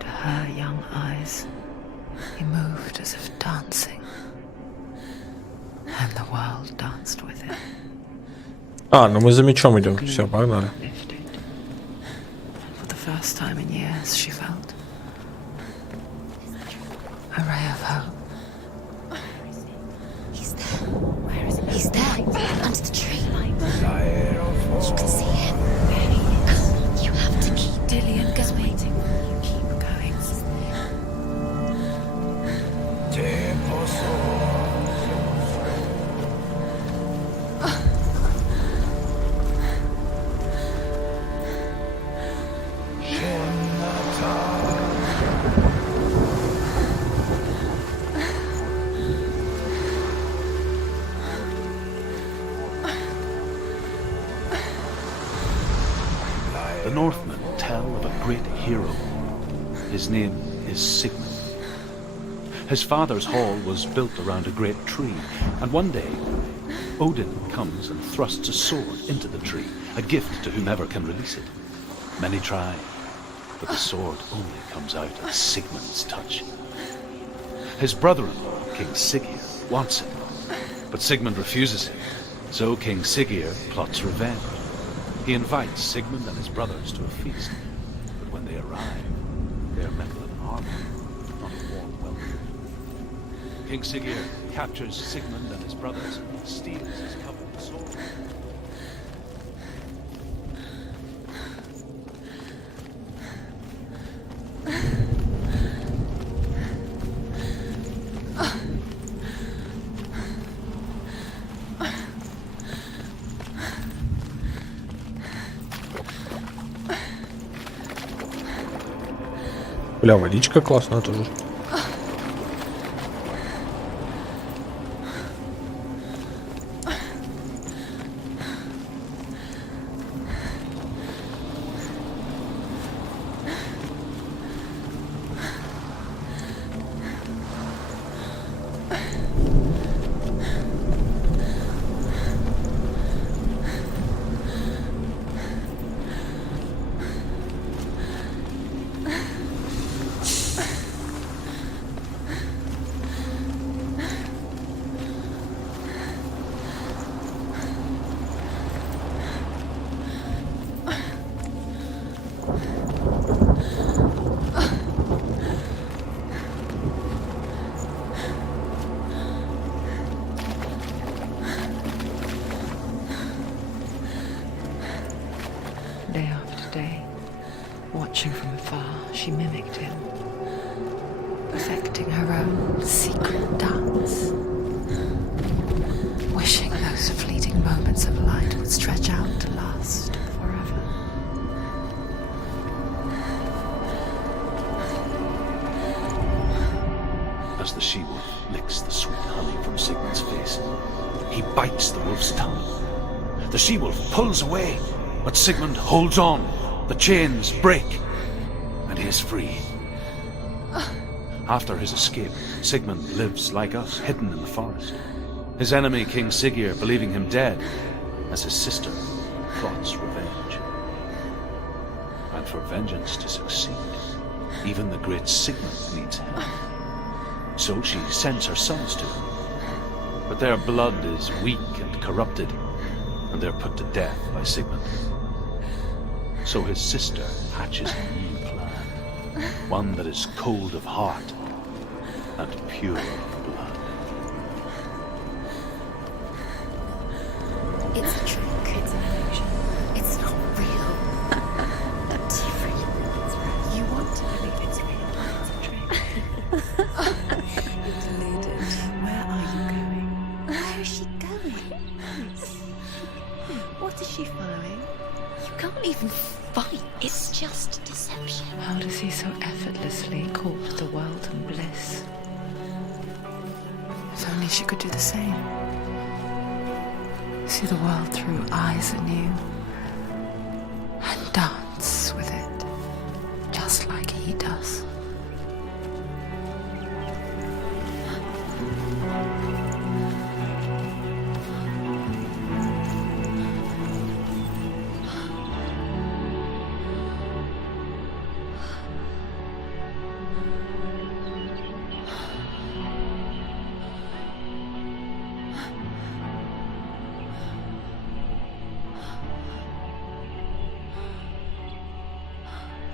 To her young eyes, he moved as if dancing. And the world danced with him. А, ну мы за мечом идем. Все, погнали. Lifted. And for the first first time in years, she felt a ray of hope. He's there. Where is he? He's there, under the tree. You can see him. There he is. You have to keep Dillian going. Keep going. The Northmen tell of a great hero. His name is Sigmund. His father's hall was built around a great tree, and one day Odin comes and thrusts a sword into the tree, a gift to whomever can release it. Many try, but the sword only comes out at Sigmund's touch. His brother-in-law, King Siggeir, wants it, but Sigmund refuses it, so King Siggeir plots revenge. He invites Sigmund and his brothers to a feast, but when they arrive, they are met with an army, not a warm welcome. King Siggeir captures Sigmund and his brothers, steals his coveted sword. Бля, водичка классная тоже. Day after day, watching from afar, she mimicked him, perfecting her own secret dance, wishing those fleeting moments of light would stretch out to last forever. As the she-wolf licks the sweet honey from Sigmund's face, he bites the wolf's tongue. The she-wolf pulls away, but Sigmund holds on. The chains break, and he is free. After his escape, Sigmund lives like us, hidden in the forest. His enemy, King Siggeir, believing him dead, as his sister plots revenge. And for vengeance to succeed, even the great Sigmund needs help. So she sends her sons to him. But their blood is weak and corrupted, and they're put to death by Sigmund. So his sister hatches a new plan, one that is cold of heart and pure of blood. It's a trick. It's an illusion. It's not real. Don't you really believe it's real? You want to believe it's real, but it's a trick. You're deluded. Where are you going? Where is she going? What is she following? You can't even fight. It's just deception. How does he so effortlessly court the world and bliss? If only she could do the same. See the world through eyes anew and dance with it, just like he does.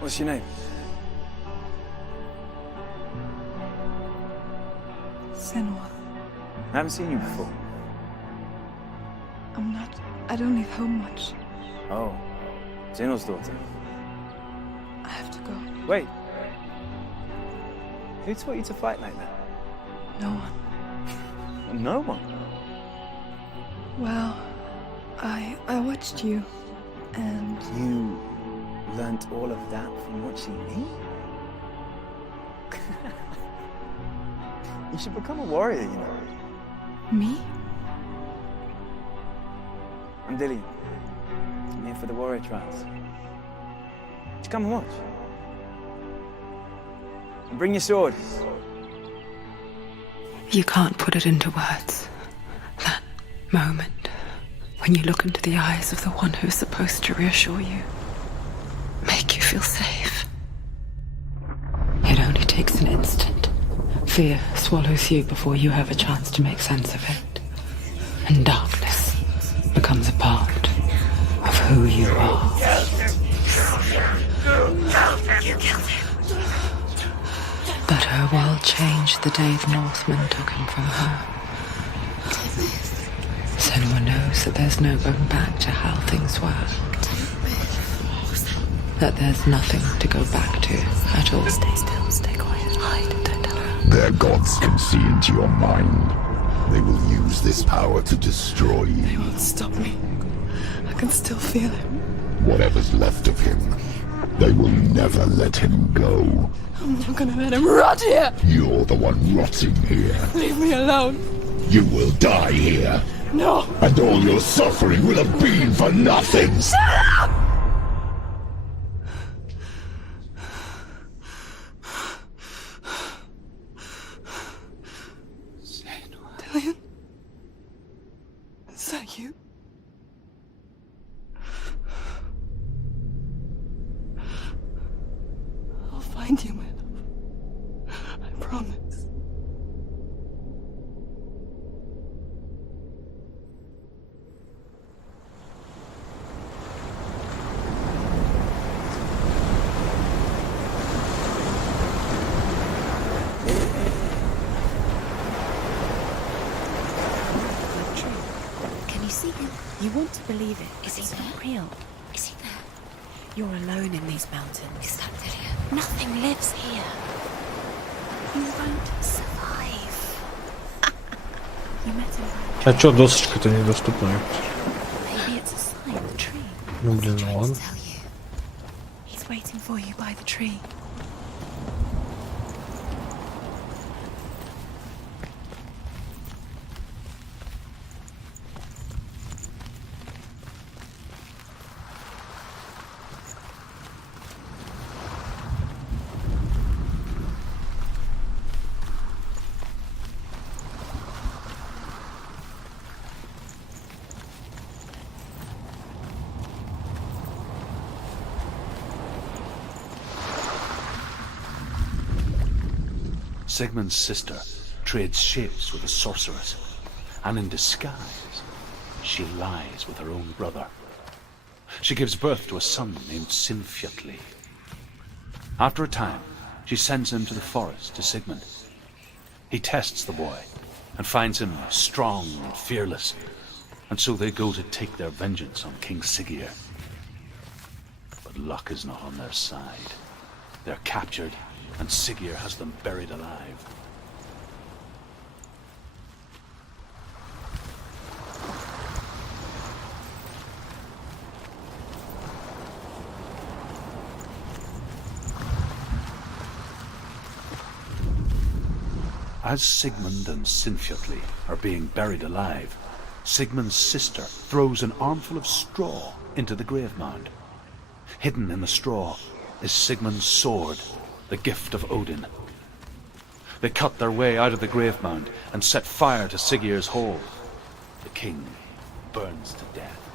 What's your name? Senua. I haven't seen you before. I'm not. I don't leave home much. Oh, Zeno's daughter. I have to go. Wait. Who taught you to fight like that? No one. No one? Well, I watched you, and You learnt all of that from watching me? You should become a warrior, you know. me? I'm Dillian. I'm here for the warrior trials. Just come and watch. And bring your sword. You can't put it into words. That moment when you look into the eyes of the one who's supposed to reassure you, make you feel safe. It only takes an instant. Fear swallows you before you have a chance to make sense of it. And darkness becomes a part of who you are. You killed him. But her world changed the day the Northmen took him from her. Senua knows that there's no going back to how things were. That there's nothing to go back to at all. Stay still, stay quiet, hide, don't tell her. Their gods can see into your mind. They will use this power to destroy you. They won't stop me. I can still feel him. Whatever's left of him, they will never let him go. I'm not gonna let him rot here. You're the one rotting here. Leave me alone. You will die here. No. And all your suffering will have been for nothing. Shut up! Dillian? Is that you? I'll find you, my love. I promise. Can you see him? You want to believe it. Is he not real? Is he there? You're alone in these mountains. Is that Dillian? Nothing lives here. You won't survive. You met him. А чё досочка-то недоступная? Maybe it's a sign, the tree. Ну блин, ну ладно. Tell you. He's waiting for you by the tree. Sigmund's sister trades shapes with a sorceress, and in disguise, she lies with her own brother. She gives birth to a son named Sinfjotli. After a time, she sends him to the forest to Sigmund. He tests the boy and finds him strong and fearless, and so they go to take their vengeance on King Siggeir. But luck is not on their side. They're captured, and Siggeir has them buried alive. As Sigmund and Sinfjotli are being buried alive, Sigmund's sister throws an armful of straw into the grave mound. Hidden in the straw is Sigmund's sword, the gift of Odin. They cut their way out of the grave mound and set fire to Siggeir's hall. The king burns to death.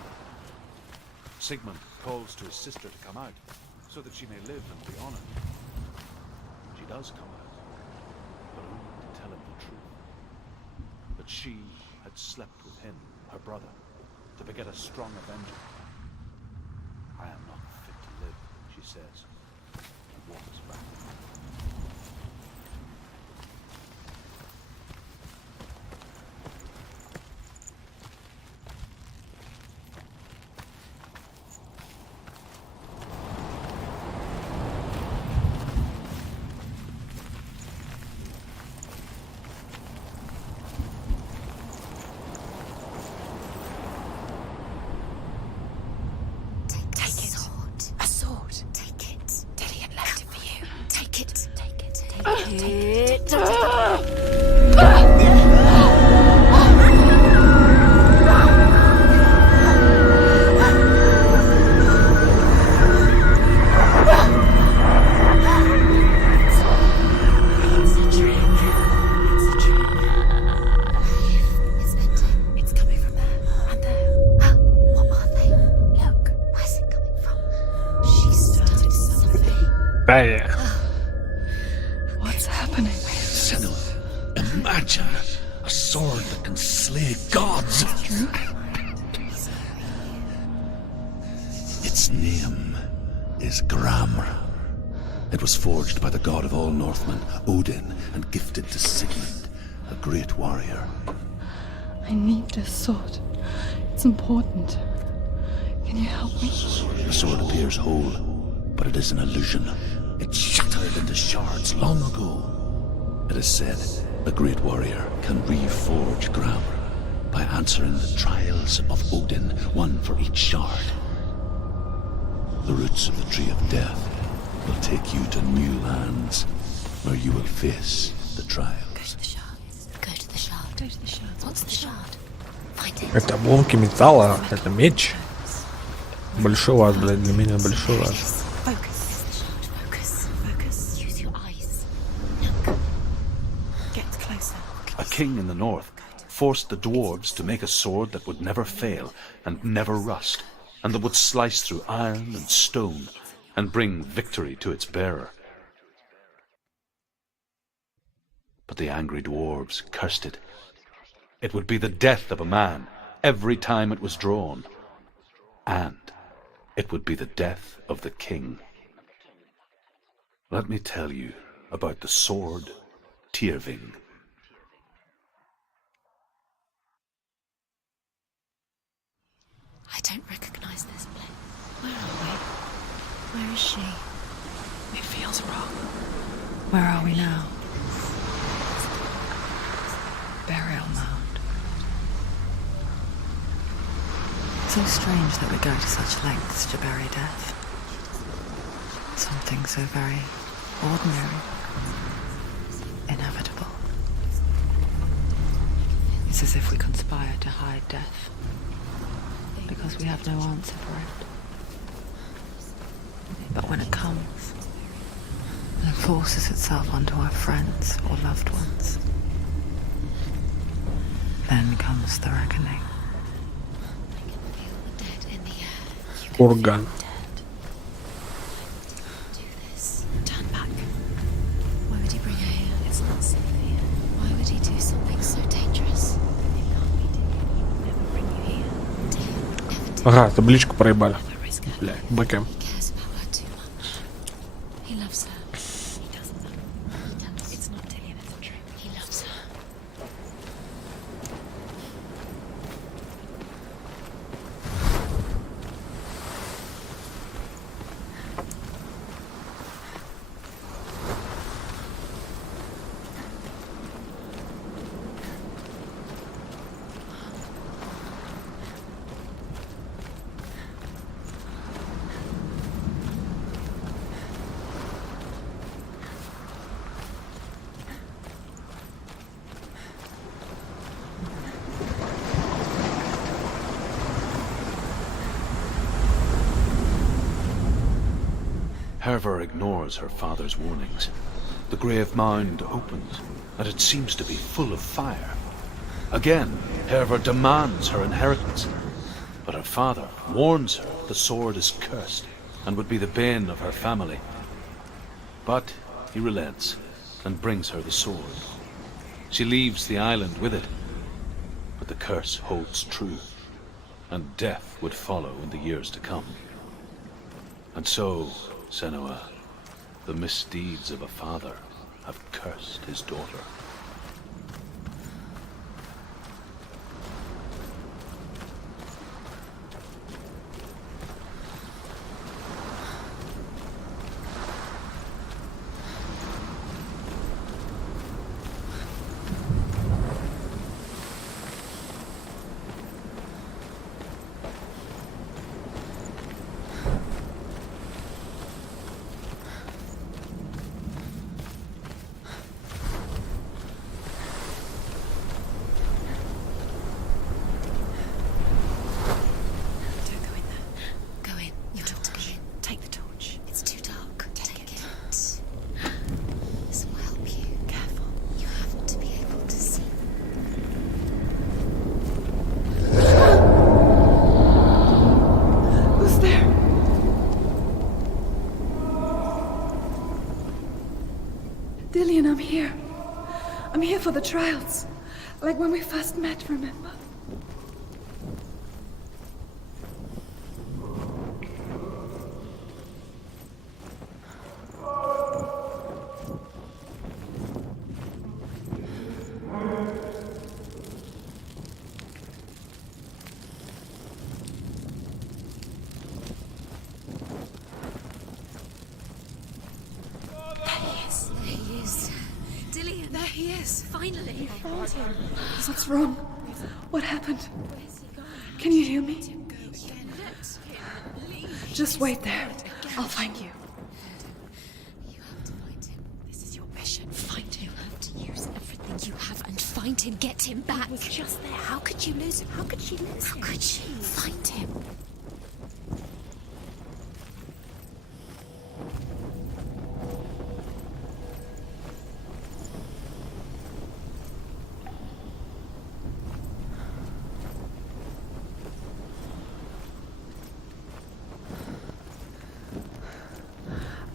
Sigmund calls to his sister to come out so that she may live and be honored. She does come out, but only to tell him the truth. That she had slept with him, her brother, to beget a strong avenger. I am not fit to live, she says. What's happening? Senua, imagine a sword that can slay gods. Its name is Gramr. It was forged by the god of all Northmen, Odin, and gifted to Sigmund, a great warrior. I need this sword. It's important. Can you help me? The sword appears whole, but it is an illusion. It shattered into shards long ago. It is said a great warrior can reforge Gramr by answering the trials of Odin, one for each shard. The roots of the Tree of Death will take you to new lands where you will face the trials. Go to the shard. Go to the shard. Go to the shard. What's the shard? Find it. Это обломки металла, это меч. Большой ваз, блядь, для меня большой ваз. A king in the north forced the dwarves to make a sword that would never fail and never rust, and that would slice through iron and stone and bring victory to its bearer. But the angry dwarves cursed it. It would be the death of a man every time it was drawn, and it would be the death of the king. Let me tell you about the sword Tyrving. I don't recognize this place. Where are we? Where is she? It feels wrong. Where are we now? Burial mound. So strange that we go to such lengths to bury death. Something so very ordinary, inevitable. It's as if we conspire to hide death, because we have no answer for it. But when it comes, and it forces itself onto our friends or loved ones, then comes the reckoning. Курган. Turn back. Why would he bring her here? It's not safe here. Why would he do something so dangerous? It can't be Dale. He would never bring you here. Dale would never do. Ага, табличку проебали. Бля, бэкэм. He cares about her too much. He loves her. He doesn't love her. He does. It's not Dillian, it's true. He loves her. Hervor ignores her father's warnings. The grave mound opens, and it seems to be full of fire. Again, Hervor demands her inheritance, but her father warns her the sword is cursed and would be the bane of her family. But he relents and brings her the sword. She leaves the island with it, but the curse holds true, and death would follow in the years to come. And so, Senua, The misdeeds of a father have cursed his daughter. Dillian, I'm here. I'm here for the trials. Like when we first met, remember? Finally! Found him. What's wrong? What happened? Can you hear me? Just wait there. I'll find you. You have to find him. This is your mission. Find him. You have to use everything you have and find him. Get him back. He was just there. How could you lose him? How could she lose him? How could she? Find him.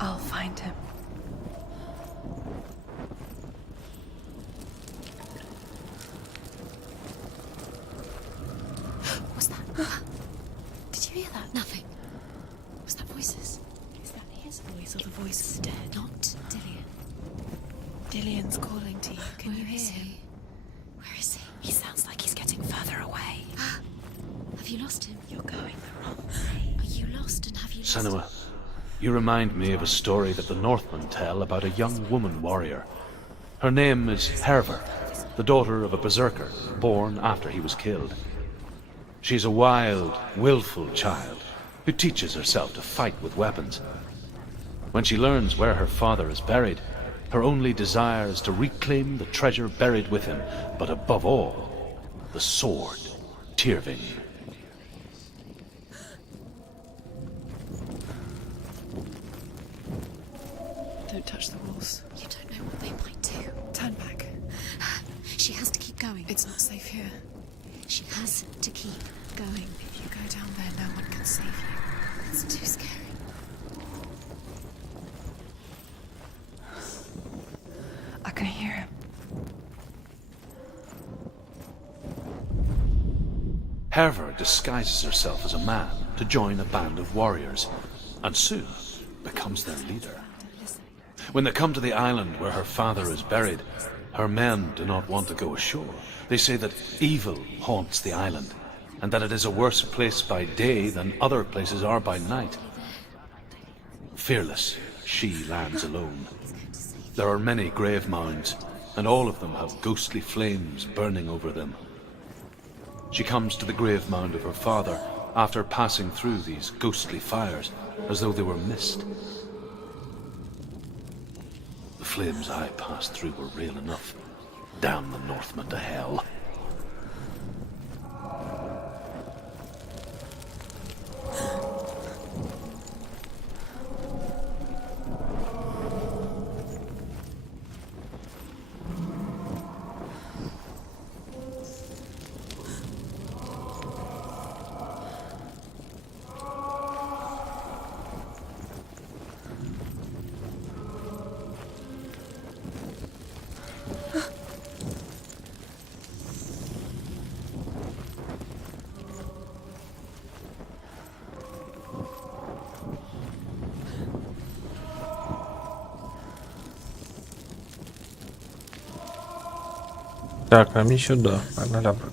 I'll find him. What's that? Did you hear that? Nothing. Was that voices? Is that his voice or the voice of the dead? Not Dillian. Dillian's calling to you. Can you hear him? Where is he? He sounds like he's getting further away. Have you lost him? You're going the wrong way. Are you lost and have you lost Senua, him? you remind me of a story that the Northmen tell about a young woman warrior. Her name is Hervor, the daughter of a berserker, born after he was killed. She's a wild, willful child who teaches herself to fight with weapons. When she learns where her father is buried, her only desire is to reclaim the treasure buried with him, but above all, the sword, Tyrving. Don't touch the walls. You don't know what they might do. Turn back. She has to keep going. It's not safe here. She has to keep going. If you go down there, no one can save you. It's too scary. I can hear him. Hervor disguises herself as a man to join a band of warriors, and soon becomes their leader. When they come to the island where her father is buried, her men do not want to go ashore. They say that evil haunts the island, and that it is a worse place by day than other places are by night. Fearless, she lands alone. There are many grave mounds, and all of them have ghostly flames burning over them. She comes to the grave mound of her father after passing through these ghostly fires, as though they were mist. The flames I passed through were real enough. Damn the Northmen to hell. Так, а мне сюда. Погнали обратно.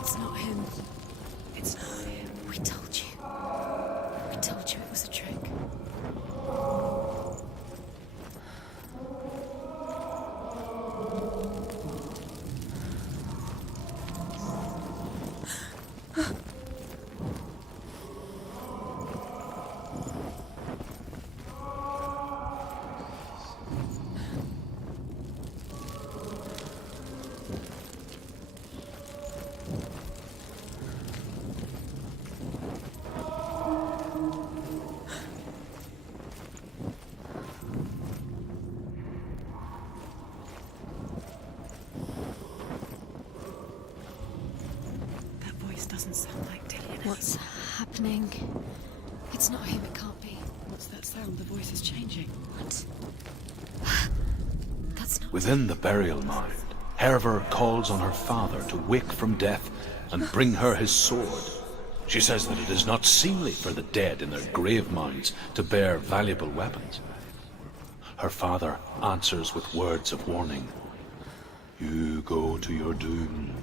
It's not him. It's not him. We told you. We told you it was a trick. That voice doesn't sound like Dillian. What's happening? It's not him, it can't be. What's that sound? The voice is changing. What? That's not... Within the burial mound, Herver calls on her father to wake from death and bring her his sword. She says that it is not seemly for the dead in their grave mounds to bear valuable weapons. Her father answers with words of warning. You go to your doom.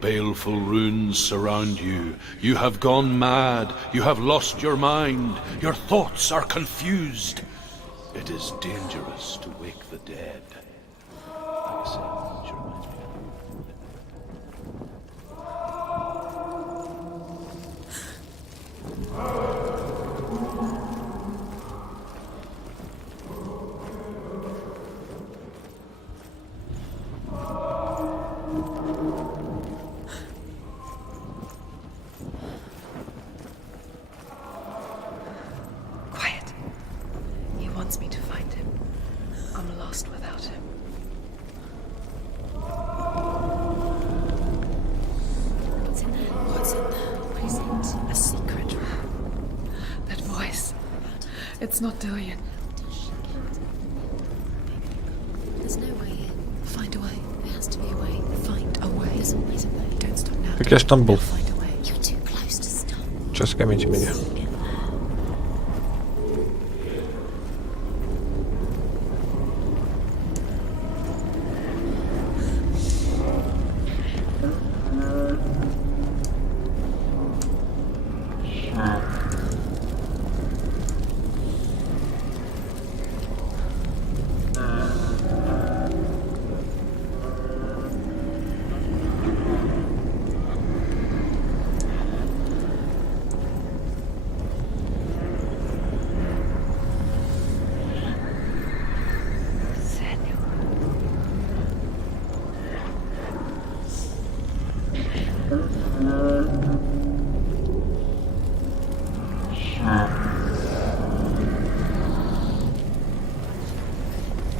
Baleful runes surround you. You have gone mad. You have lost your mind. Your thoughts are confused. It is dangerous to wake the dead. Like I said, she reminds me of... Quiet. He wants me to find him. I'm lost without him. What's in there? What's in there? What is it? A secret room. That voice. It's not Dillian. There's no way in. Find a way. There has to be a way. Find a way. There's always a way. Don't stop now. Так я ж там был. Find a way. You're too close to stop. Сейчас скамите меня.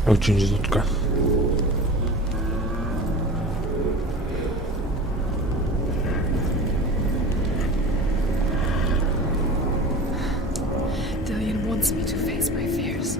Очень жутко. Dillian wants me to face my fears.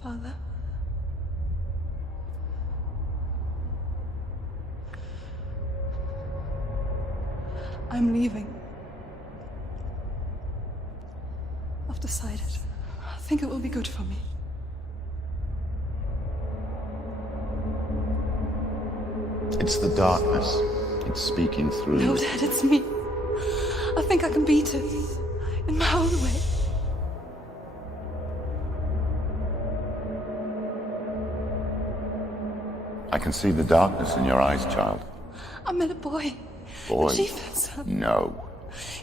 Father? I'm leaving. I've decided. I think it will be good for me. It's the darkness. It's speaking through No, you. Dad, it's me. I think I can beat it. In my own way. I can see the darkness in your eyes, child. I met a boy. Boy. The chief himself. No.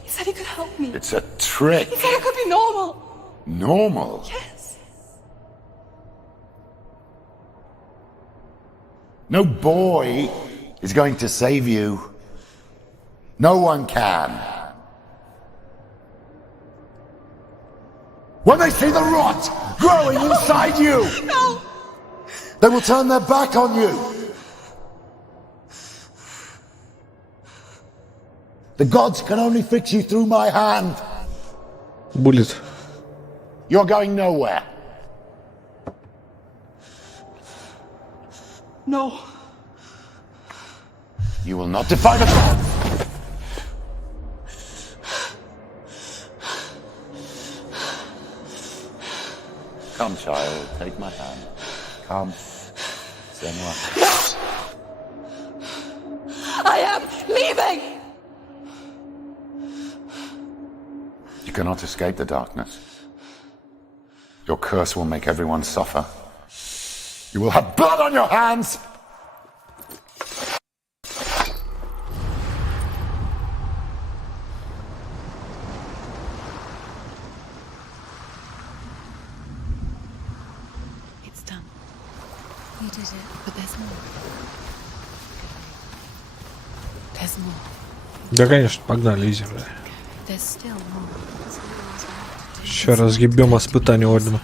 He said he could help me. It's a trick. He said I could be normal. Normal. Yes. No boy is going to save you. No one can. When they see the rot growing inside you, no, they will turn their back on you. The gods can only fix you through my hand. Bullet. You're going nowhere. No. You will not defy the gods. Come, child, take my hand. Come. Senua. I am leaving! You cannot escape the darkness. Your curse will make everyone suffer. You will have blood on your hands! It's done. You did it, but there's more. There's more. Да, конечно, погнали, изи, бля. There's still more. Еще раз ебем испытание Одина.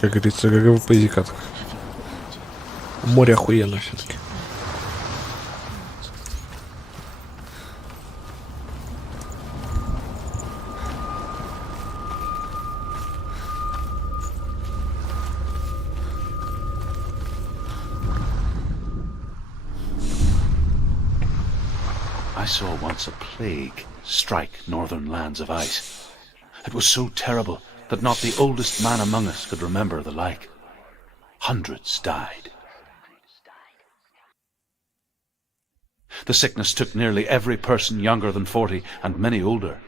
Как говорится, как в позикатах. Море охуенно все-таки. I saw once a plague strike northern lands of ice. It was so terrible that not the oldest man among us could remember the like. Hundreds died. The sickness took nearly every person younger than 40 and many older,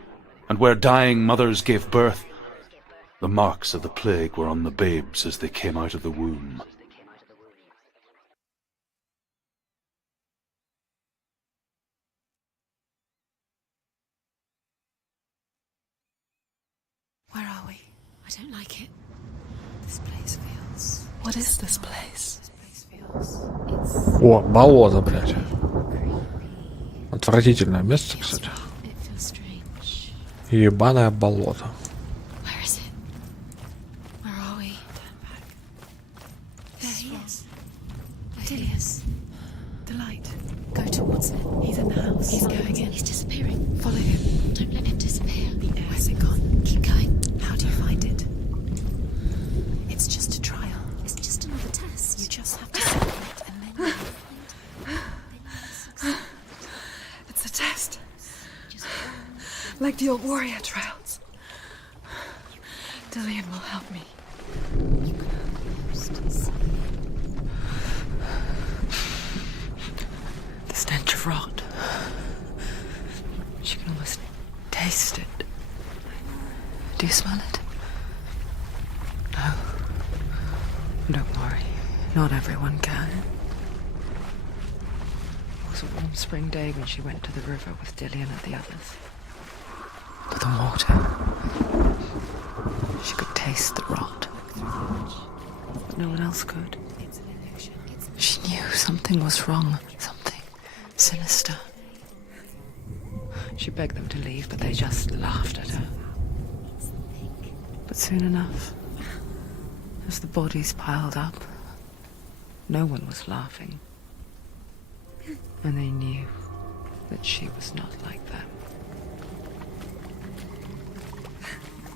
and where dying mothers gave birth, the marks of the plague were on the babes as they came out of the womb. Where are we? I don't like it. This place feels... What is this place? This place feels... It's... О, болото, блядь. Отвратительное место, кстати. It feels strange. Ебаное болото. Where is it? Where are we? Turn back. There he is. There he is. The light. Go towards it. He's in the house. He's going in. He's disappearing. Follow him. Don't let him disappear. The air. Where's it gone? Keep going. How do you find it? It's just a trial. It's just another test. You just have to separate and then you find. It's a test. Like the old warrior trials. Dillian will help me. The stench of rot. She can almost taste it. Do you smell it? No. Don't worry. Not everyone can. It was a warm spring day when she went to the river with Dillian and the others. To the water. She could taste the rot. But no one else could. She knew something was wrong. Something sinister. She begged them to leave, but they just laughed at her. But soon enough, as the bodies piled up, no one was laughing. And they knew that she was not like them.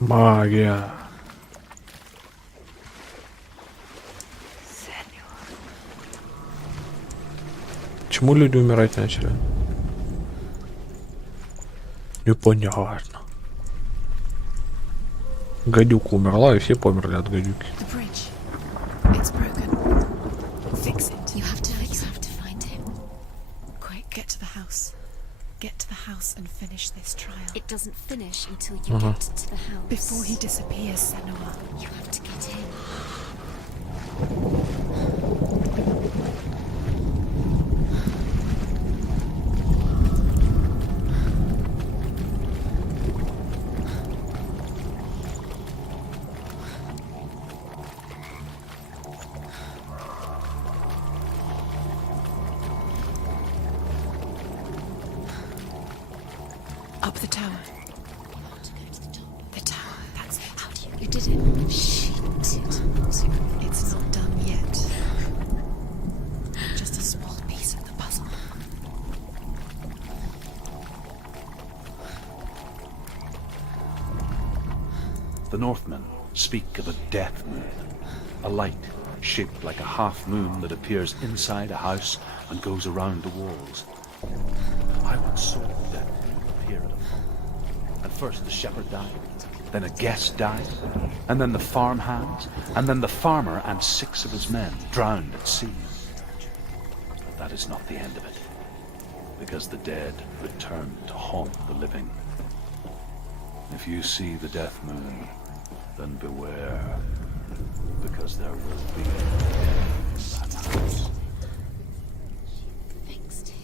Магия. Почему люди умирать начали? Непонятно. Гадюка умерла, и все померли от гадюки. The bridge. It's broken. Fix it. You have to find him. Quick, get to the house. Get to the house and finish this trial. It doesn't finish until you get to the house. Before he disappears, Senua. You have to get in. Up the tower. I want to go to the top. The tower, that's it. How do you did it? She did. It's not done yet. Just a small piece of the puzzle. The Northmen speak of a death moon, a light shaped like a half moon that appears inside a house and goes around the walls. I once saw death appear at a farm, and first the shepherd died, then a guest died, and then the farmhands, and then the farmer and 6 of his men drowned at sea. But that is not the end of it, because the dead return to haunt the living. If you see the death moon, then beware, because there will be that house. Fixed it.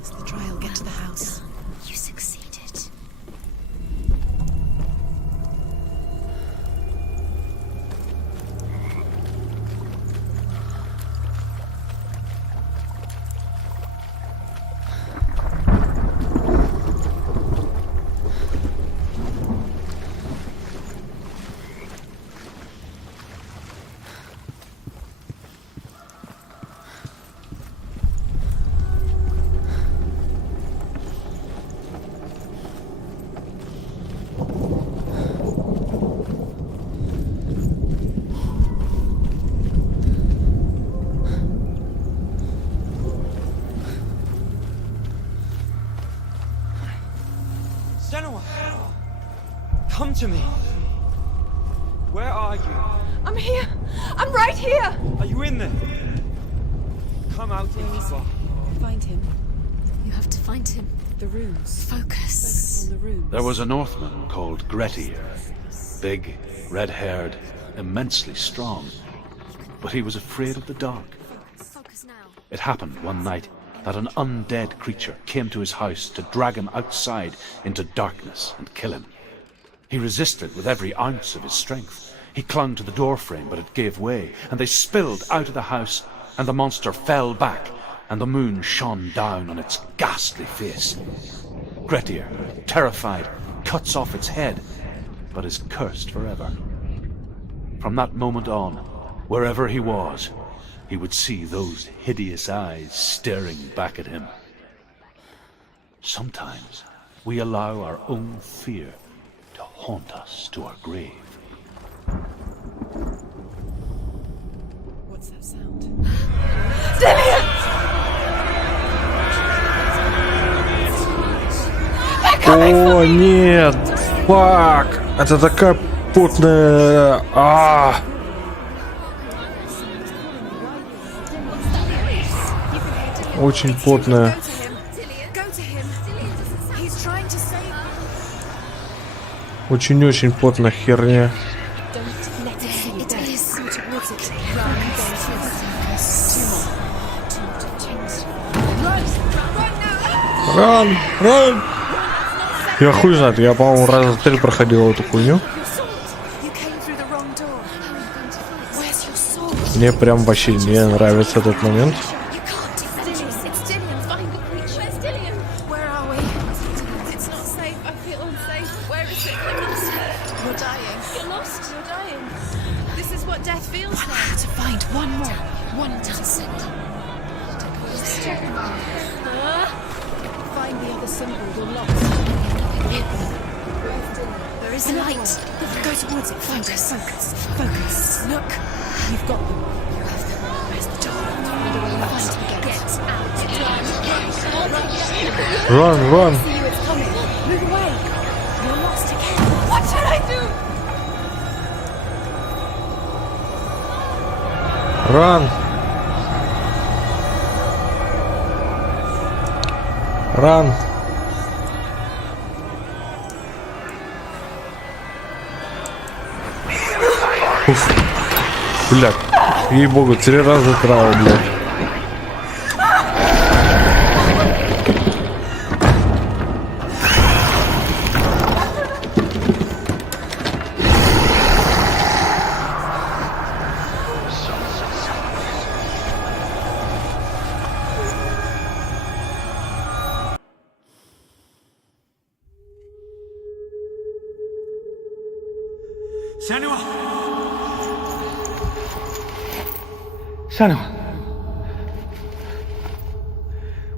As the trial get to the house. You succeeded. Come to me. Where are you? I'm here. I'm right here. Are you in there? Come out if you are. Find him. You have to find him. The runes. Focus. On the runes. There was a Northman called Grettir, big, red-haired, immensely strong, but he was afraid of the dark. Focus now. It happened one night that an undead creature came to his house to drag him outside into darkness and kill him. He resisted with every ounce of his strength. He clung to the doorframe, but it gave way, and they spilled out of the house, and the monster fell back, and the moon shone down on its ghastly face. Grettir, terrified, cuts off its head, but is cursed forever. From that moment on, wherever he was, he would see those hideous eyes staring back at him. Sometimes we allow our own fear to haunt us to our grave. What's that sound? О, нет! Фак! Это такая потная... Очень потная. Очень-очень потная херня. Ран! Ран! Я хуй знает, я, по-моему, раза 3 проходил эту хуйню. Мне прям вообще не нравится этот момент. There is a light. Go towards it. Focus. Focus. Focus. Look. You've got them. You have them. Where's the door? Find the gate. Get out. Run, run. See you. It's coming. Move away. You're lost again. What should I do? Run. Run. Уф. Блядь. Ей-богу, 3 раза трава, блядь. Senua!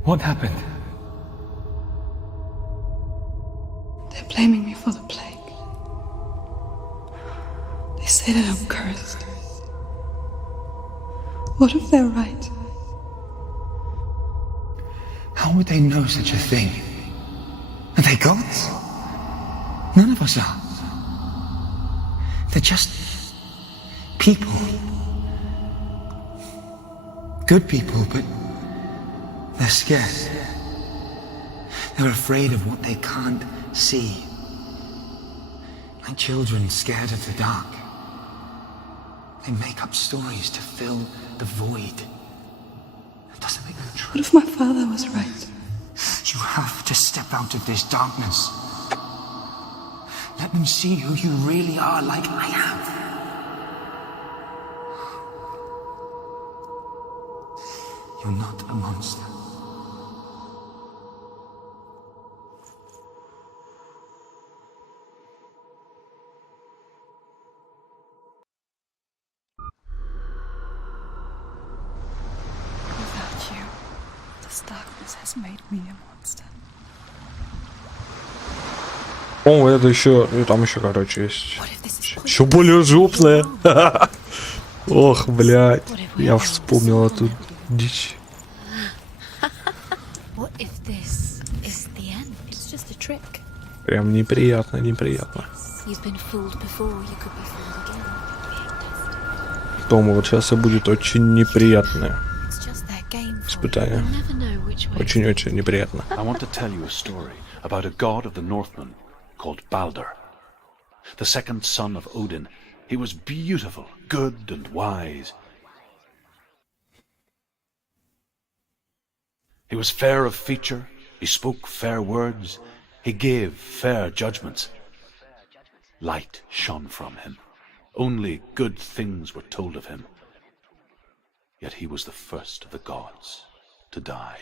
What happened? They're blaming me for the plague. They say that I'm cursed. What if they're right? How would they know such a thing? Are they gods? None of us are. They're just people. Good people, but they're scared. They're afraid of what they can't see. Like children scared of the dark. They make up stories to fill the void. It doesn't make them true. What if my father was right? You have to step out of this darkness. Let them see who you really are, like I have. You're not a monster. Without you, this darkness has made me a monster. О, это еще, и там еще, короче, есть. Еще более жопная. Ох, блядь. Я вспомнил эту дичь. Прям неприятно, неприятно. Тому вот сейчас и будет очень неприятное испытание. Очень-очень неприятно. I want to tell you a story about a god of the Northmen called Balder. The second son of Odin. He was beautiful, good, and wise. He was fair of feature, he spoke fair words, he gave fair judgments. Light shone from him. Only good things were told of him. Yet he was the first of the gods to die.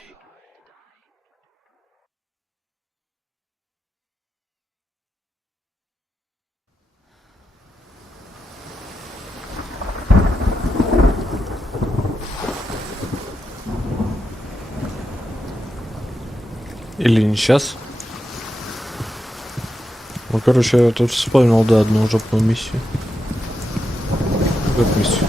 Или не сейчас. Ну, короче, я тут вспомнил, да, одну жопную миссию. Как миссию?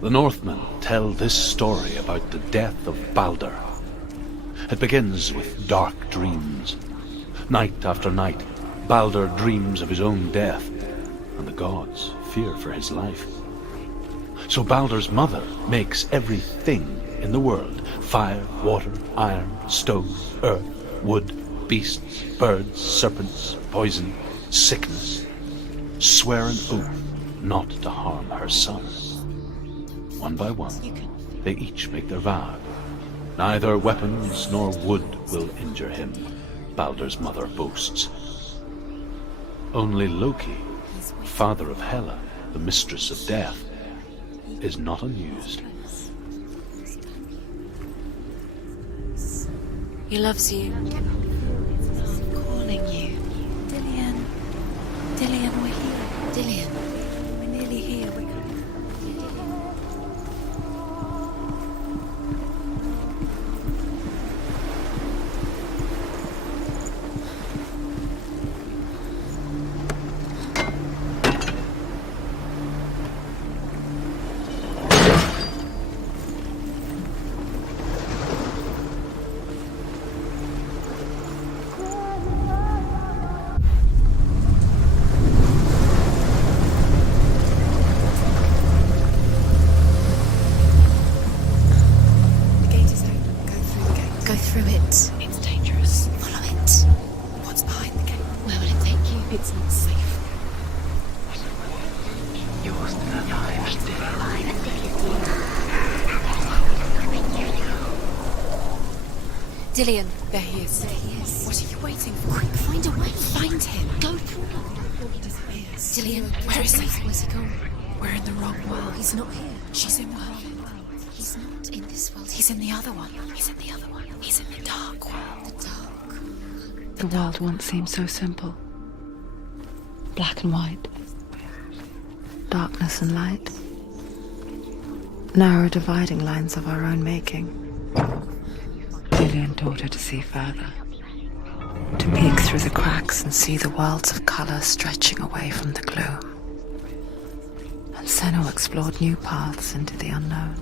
The Northmen tell this story about the death of Balder. It begins with dark dreams. Night after night, Balder dreams of his own death, and the gods fear for his life. So Balder's mother makes everything in the world: fire, water, iron, stone, earth, wood, beasts, birds, serpents, poison, sickness. Swear an oath not to harm her son. One by one, they each make their vow. Neither weapons nor wood will injure him, Balder's mother boasts. Only Loki, father of Hela, the mistress of death, is not amused. He loves you. I'm calling you. Dillian. Dillian, we're here. Dillian. We're nearly here. Dillion. There he is. There he is. What are you waiting for? Quick, find a way. Find him. Go. He disappears. Dillion, Where is he? Where's he gone? We're in the wrong world. He's not here. She's in the wrong world. He's not in this world. He's in the other one. He's in the other one. He's in the dark world. The dark. The world once seemed so simple. Black and white. Darkness and light. Narrow dividing lines of our own making. Dillion taught her to see further. To peek through the cracks and see the worlds of colour stretching away from the gloom. And Senna explored new paths into the unknown.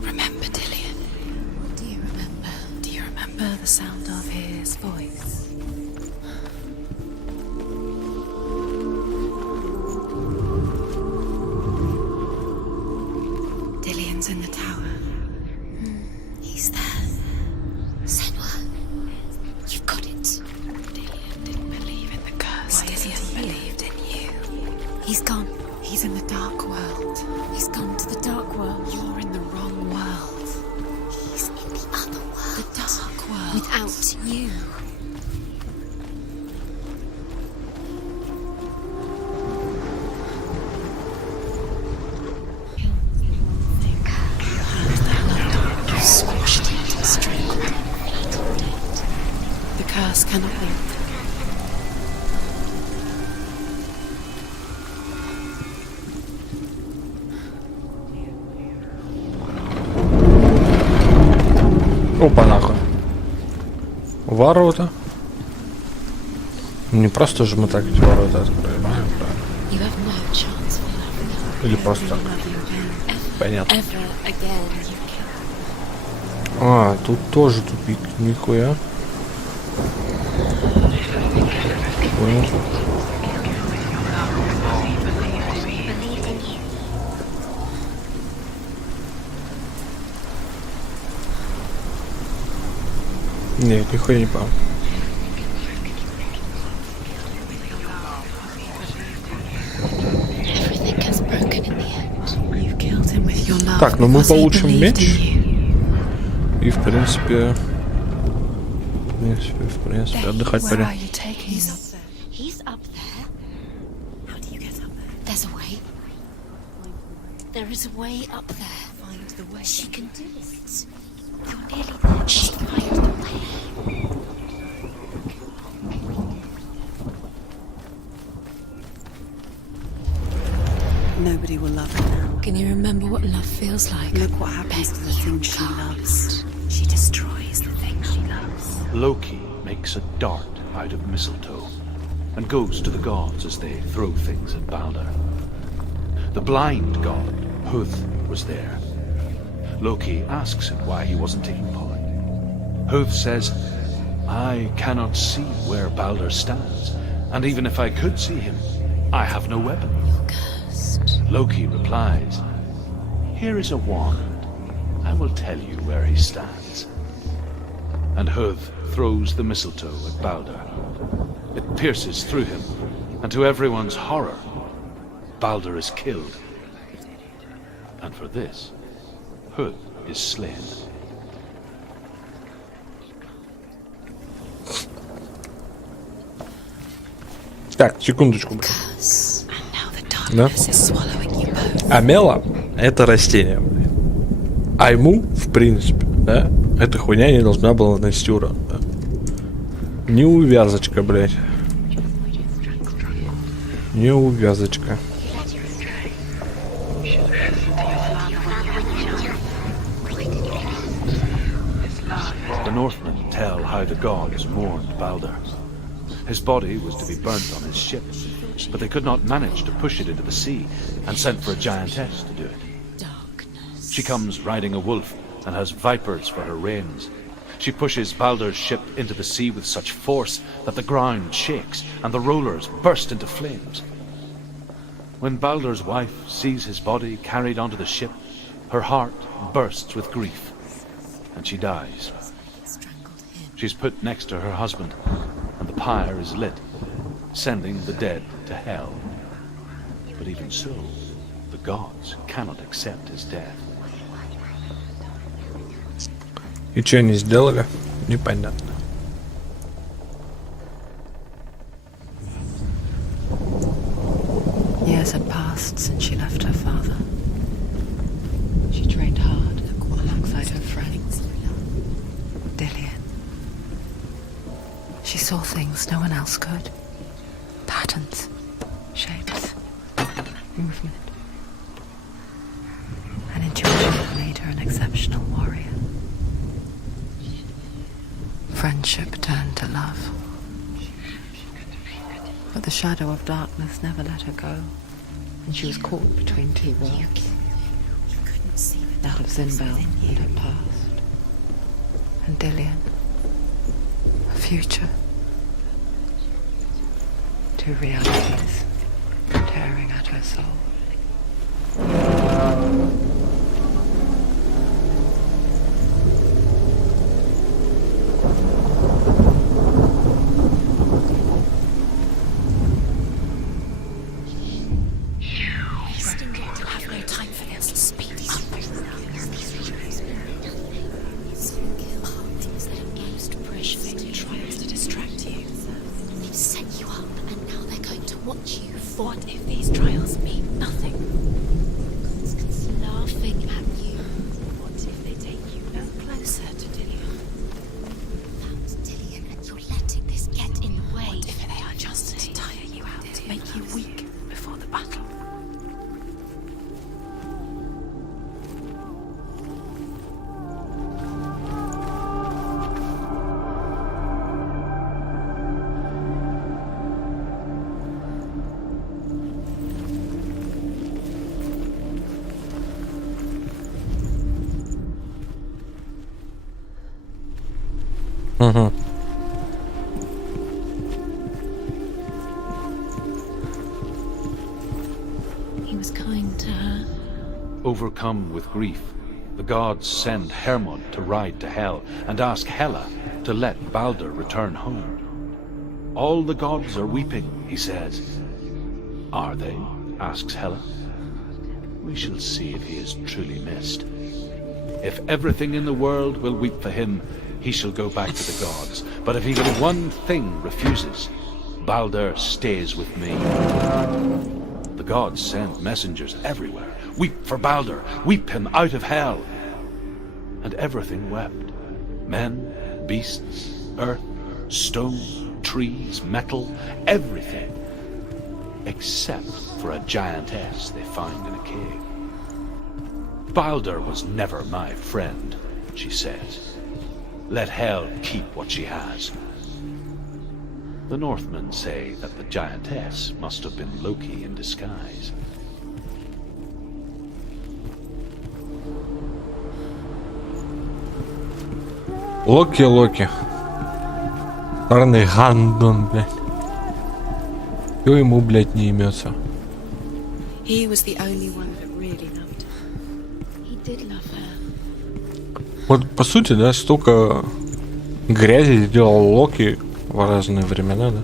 Remember Dillion? What do you remember? Do you remember the sound of his voice? Dillion's in the tower. He's there. Senwa. You've got it. Dillion didn't believe in the curse. Dillion believed in you. He's gone. He's in the dark world. He's gone to the dark world. You're in the wrong world. He's in the other world. The dark world. Without you. You squashed it, strangled it, flattened it. The curse cannot live. Опа, нахуй. Ворота. Не просто же мы так эти ворота откроем. You have no chance for loving Или просто так. Понятно. ever again. You can. А, тут тоже тупик. Нихуя. Понял. Нет, нихуя не понял. Everything gets broken in the end. You killed him with your love. Так, ну мы because he получим believed меч. in you. И в принципе, отдыхать Where пойдем. are you taking him? He's up there. How do you get up there? There's a way. There is a way up there. Find the way. She can do it. You're nearly there. She can find the way. Nobody will love her now. Can you remember what love feels like? Look what happens to the things she loves. She destroys the things she loves. Loki makes a dart out of mistletoe and goes to the gods as they throw things at Balder. The blind god, Huth, was there. Loki asks him why he wasn't taking part. Huth says, I cannot see where Balder stands, and even if I could see him, I have no weapon. You're cursed. Loki replies, here is a wand. I will tell you where he stands. And Huth throws the mistletoe at Balder. It pierces through him, and to everyone's horror, Balder is killed. And for this, Huth is slain. Так, секундочку. Curse. And now the Да? darkness is swallowing you both. Амела — это растение. А ему, в принципе, да, эта хуйня не должна была нанести урон. Да. Неувязочка, блядь. Неувязочка. The Northmen tell how the gods mourned Balder. His body was to be burnt on his ship, but they could not manage to push it into the sea and sent for a giantess to do it. Darkness. She comes riding a wolf and has vipers for her reins. She pushes Balder's ship into the sea with such force that the ground shakes and the rollers burst into flames. When Balder's wife sees his body carried onto the ship, her heart bursts with grief, and she dies. Strangled him. She's put next to her husband, and the pyre is lit. sending the dead to hell. But even so, the gods cannot accept his death. И что они сделали? Непонятно. Years had passed since she left her father. She trained hard alongside her friends. Dillian. She saw things no one else could. Patterns, shapes, movement. An intuition made her an exceptional warrior. Friendship turned to love. But the shadow of darkness never let her go, and she was caught between two worlds. That of Zinbel and her past, and Dillian, her future. Two realities tearing at her soul. What if these trials mean nothing? Laughing at you. What if they take you no closer to Dillian? Found Dillian and you're letting this get in the way. What if they are just to tire you out, to make you weak before the battle? He was kind to her. Overcome with grief, the gods send Hermod to ride to Hell and ask Hela to let Balder return home. All the gods are weeping, he says. Are they? Asks Hela. We shall see if he is truly missed. If everything in the world will weep for him, he shall go back to the gods. But if even one thing refuses, Balder stays with me. The gods send messengers everywhere. Weep for Balder, weep him out of Hell. And everything wept. Men, beasts, earth, stone, trees, metal, everything. Except for a giantess they find in a cave. Balder was never my friend, she says. Let Hel keep what she has. The Northmen say that the giantess must have been Loki in disguise. Локи. Парный гандон, блядь. Кто ему, блядь, не имется? He was the only one that really loved her. He did love her. Вот, по сути, да, столько грязи сделал Локи в разные времена, да?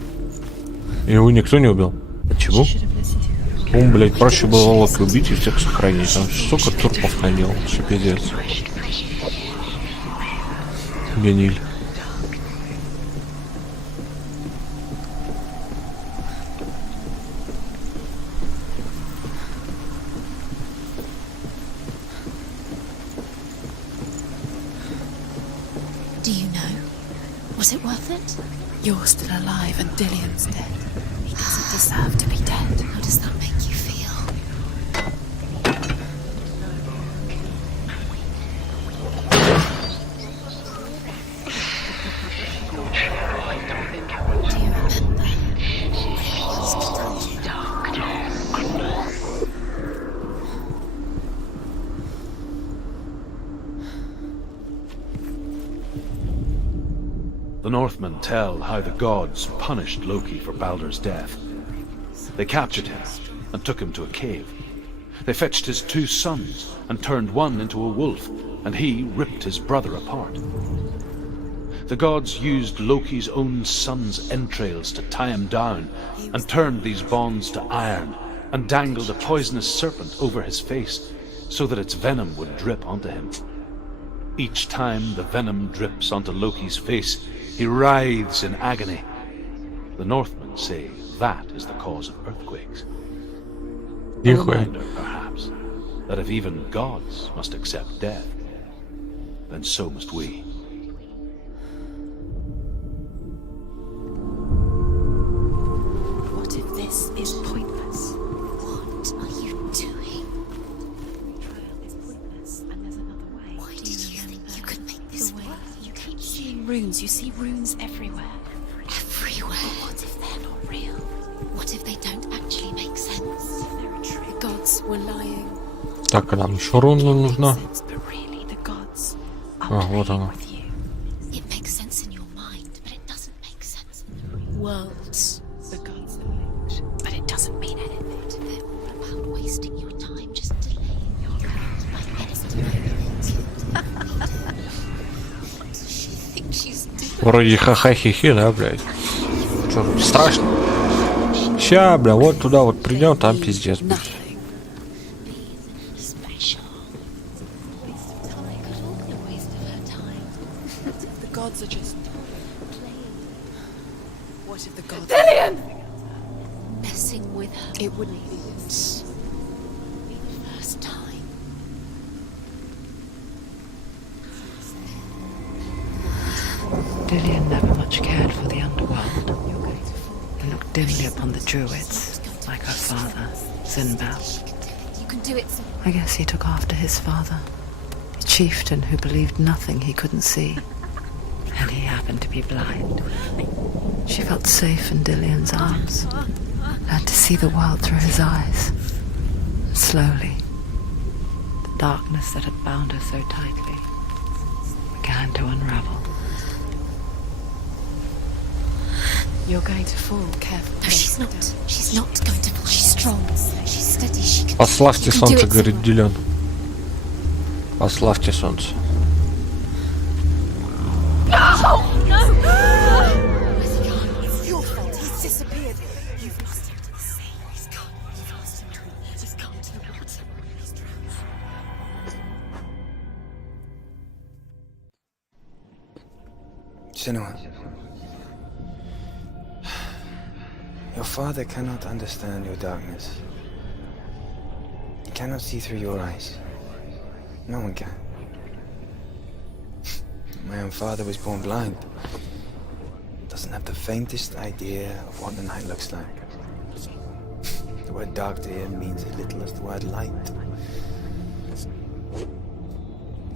И его никто не убил. Почему? Блядь, проще было Локи убить и всех сохранить. Там столько трупов ходил, что пиздец. Гениль. Do you know? Was it worth it? You're still alive and Dillian's dead. He doesn't deserve to be dead. How does that make you feel? Do you remember? The Northmen tell how the gods punished Loki for Balder's death. They captured him and took him to a cave. They fetched his 2 sons and turned one into a wolf, and he ripped his brother apart. The gods used Loki's own son's entrails to tie him down, and turned these bonds to iron, and dangled a poisonous serpent over his face, so that its venom would drip onto him. Each time the venom drips onto Loki's face, he writhes in agony. The Northmen say that is the cause of earthquakes. A reminder, perhaps, that if even gods must accept death, then so must we. What if this is pointless? What are you doing? Betrayal is pointless, and there's another way. Why did you think you could make this work? You keep seeing runes. You see runes everywhere. Everywhere? But what if they're not real? What if they don't actually make sense? They're a trick. The gods were lying. Так, а нам еще руна нужна. But really, the gods are А, вот playing она. with you. It makes sense in your mind, but it doesn't make sense in the real world. The gods are linked, but it doesn't mean anything. They're all about wasting your time, just delaying your end by estimating it. What does she think she's doing? Вроде ха-ха-хи-хи, да, блядь? Что тут страшно? Ща, бля, вот туда вот придем, там пиздец, блядь. Special. Waste of time. Could all be a waste of her time. The gods are just Playing. what if the gods Messing with her. it wouldn't be This be the first time. Dillion never much cared for the underworld. He looked dimly upon the druids, like her father, Sinbad. You can do it. I guess he took after his father, a chieftain who believed nothing he couldn't see. And he happened to be blind. She felt safe in Dillion's arms, learned to see the world through his eyes. And slowly, the darkness that had bound her so tightly began to unravel. You're going to fall, careful. No, she's not. She's not going to fall. She's strong. She's steady. She can. Пославьте You can do солнце, it, говорит Дилен. Пославьте солнце. It's your fault. He's disappeared. You've lost him to the sea. He's gone. You've lost him to it. He's gone to the water. He's drowned. Senua, your father cannot understand your darkness. He cannot see through your eyes. No one can. My own father was born blind. Doesn't have the faintest idea of what the night looks like. The word dark to him means as little as the word light.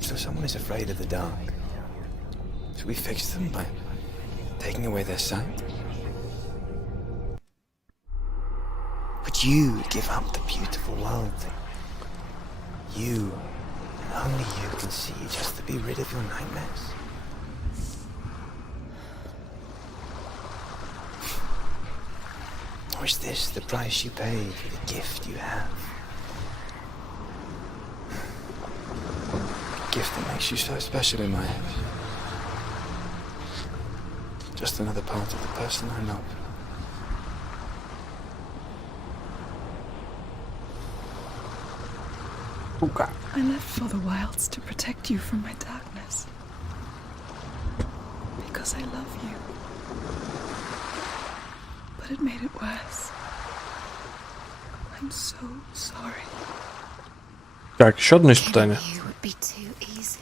So someone is afraid of the dark. Should we fix them by taking away their sight? Would you give up the beautiful world that you, and only you, can see just to be rid of your nightmares? Or is this the price you pay for the gift you have? A gift that makes you so special in my eyes. Just another part of the person I love. I left for the wilds to protect you from my darkness. Because I love you. But it made it worse. I'm so sorry. Так, еще одно испытание. You would be too easy.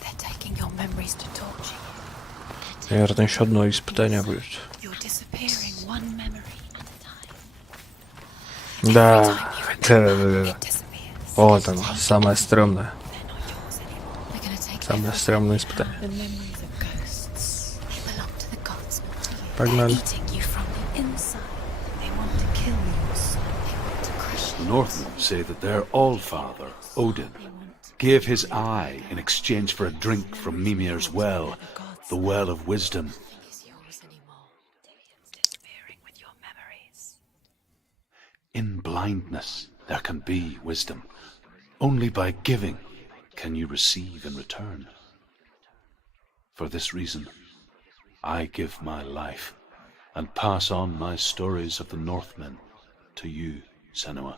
They're taking your memories to torture you. Наверное, еще одно испытание будет. You're disappearing one memory at a time. Да, It disappears. Вот оно, самое стрёмное. They're not yours anymore. They're gonna take Самое стрёмное испытание. the memories of ghosts. They belong to the gods, not to you. Pagnan. They're eating you from the inside. They want to kill your soul. They want to crush The you. Northmen say that their Allfather, Odin, gave his eye in exchange for a drink from Mimir's well, the well of wisdom. Is yours anymore. Dillion's disappearing with your memories. In blindness, there can be wisdom. Only by giving can you receive in return. For this reason, I give my life and pass on my stories of the Northmen to you, Senua.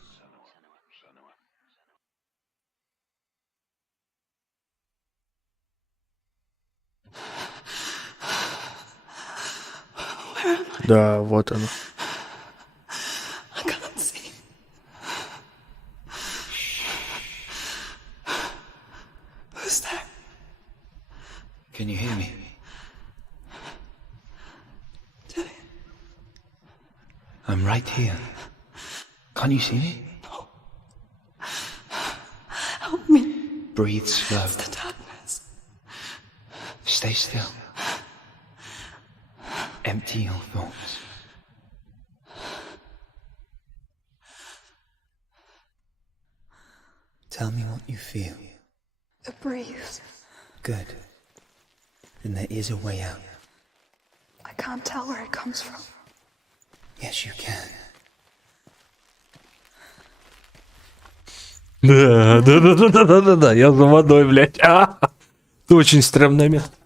Да, вот оно. I can't see. Who's there? Can you hear me? I'm right here. Can't you see me? No. Help me. Breathe slow. It's the darkness. Stay still. Empty your thoughts. Tell me what you feel. The breeze. Good. Then there is a way out. I can't tell where it comes from. Yes, you can. Да, я за водой, блядь. Это очень стрёмное место.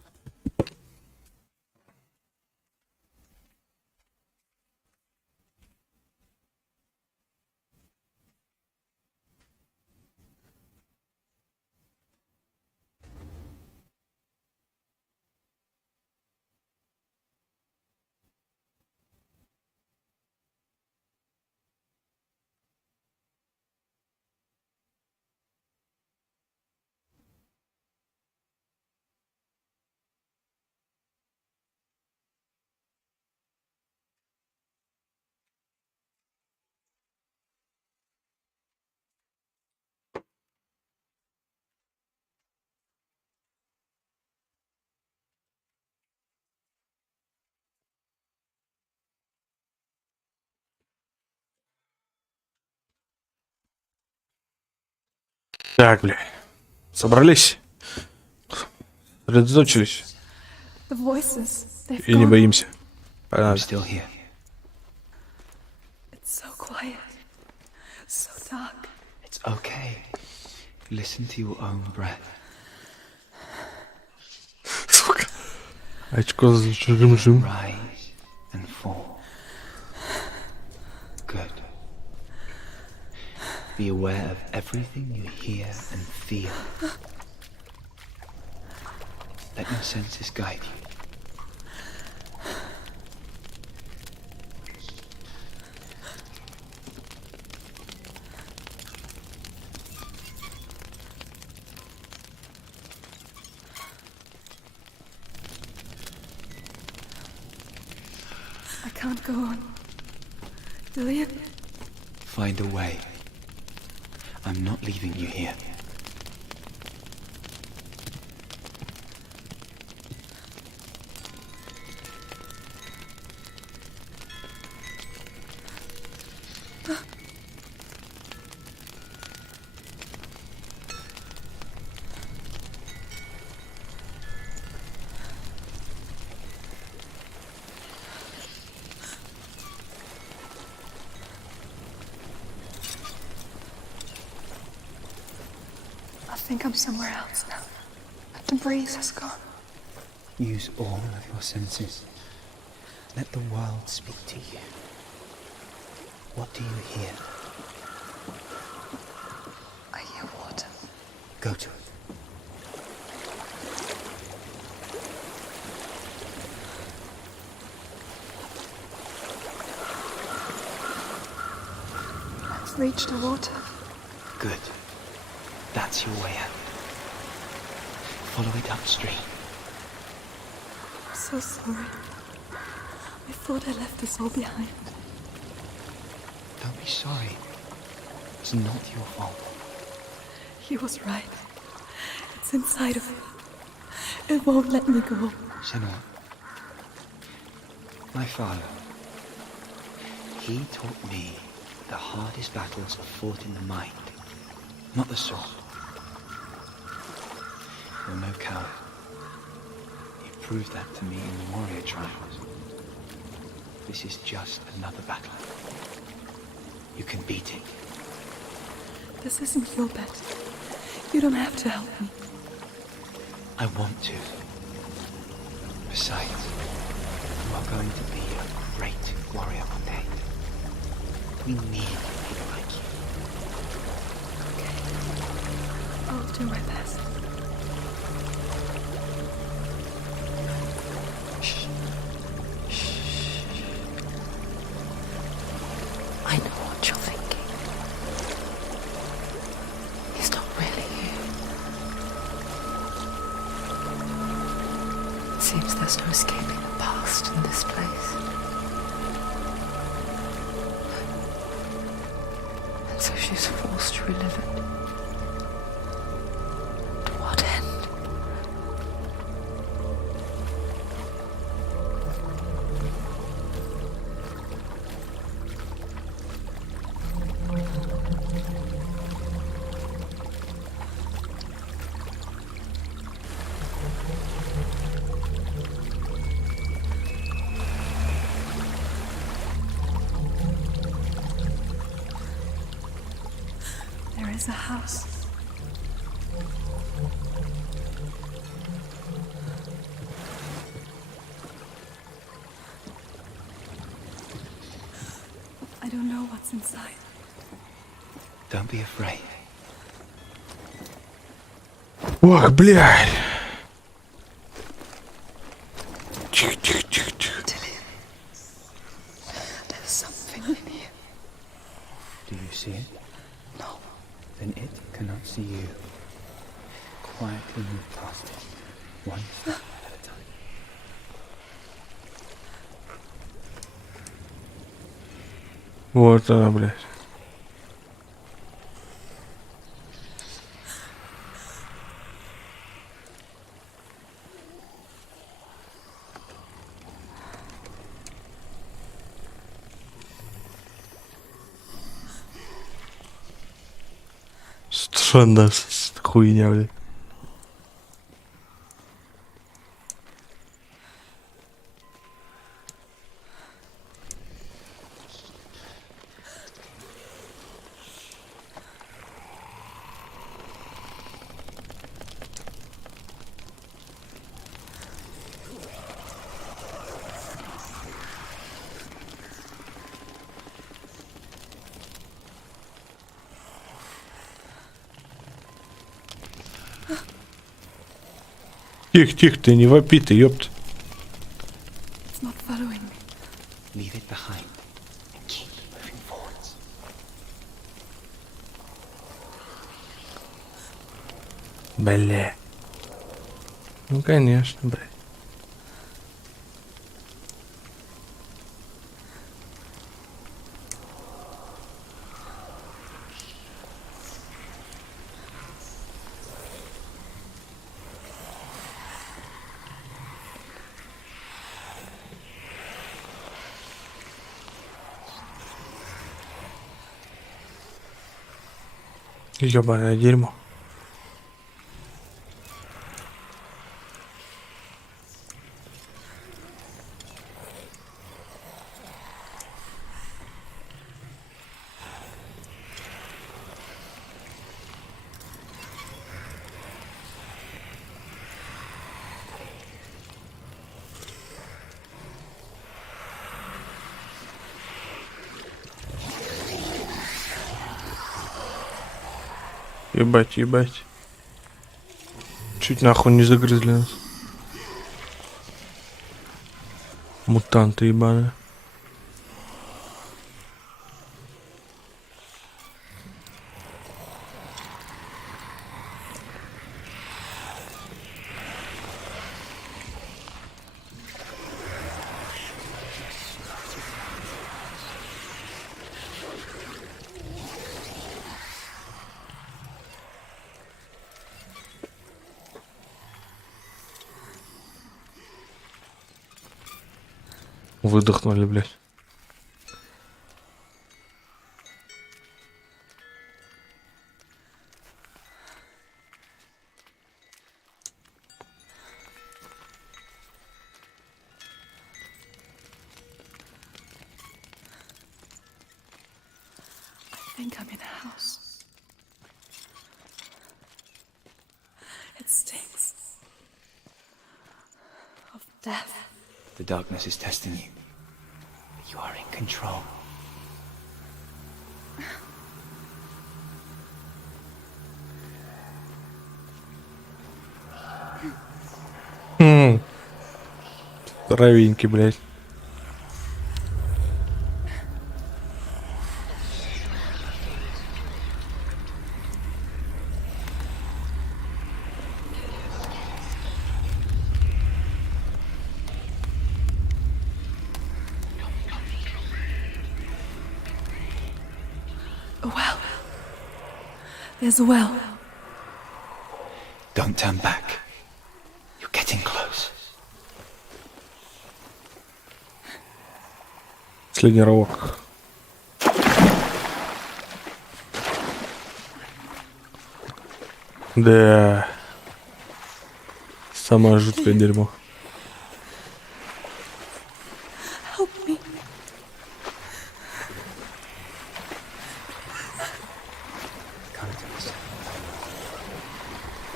Так, бля. Собрались. Сосредоточились. The voices. They've И не gone. боимся. I'm Погнали. still here. It's so quiet. So dark. It's okay. Listen to your own breath. Сука. Очко за жим-жим. Rise and fall. Good. Be aware of everything you hear and feel. Let your senses guide you. I can't go on. Dillian? Find a way. I'm not leaving you here. I think I'm somewhere else now. The breeze has gone. Use all of your senses. Let the world speak to you. What do you hear? I hear water. Go to it. I've reached the water. Good. That's your way out. Follow it upstream. I'm so sorry. I thought I left us all behind. Don't be sorry. It's not your fault. He was right. It's inside of me. It won't let me go. Senua, my father, he taught me the hardest battles are fought in the mind, not the sword. You're no coward. You proved that to me in the warrior trials. This is just another battle. You can beat it. This isn't your bet. You don't have to help me. I want to. Besides, you are going to be a great warrior one day. We need people like you. Okay. I'll do my best. Shh. Shh. I know what you're thinking. He's not really here. It seems there's no escaping the past in this place. And so she's forced to relive it. To what end? There is a house. I don't know what's inside. Don't be afraid. Ох, блядь. Тихо, тихо, тихо, тихо. There's something in here. Do you see it? No. Then it cannot see you. Quietly move past it, one step at a time. Вот она, блядь. Странная хуйня, блядь. Тихо, тихо, ты не вопи, ты, ёпт. It's not following me. Leave it behind and keep moving forwards. Бля. Ну, конечно, блядь. Ёбаное дерьмо. Ебать, ебать. Чуть нахуй не загрызли нас. Мутанты ебаные. Выдохнули, блядь. I think I'm in a house. It stinks of death. The darkness is testing you. You are in control. Здоровенький, блядь. A well. There's a well. Don't turn back. You're getting close. Последний рывок. Да. Самое жуткое дерьмо. Help me.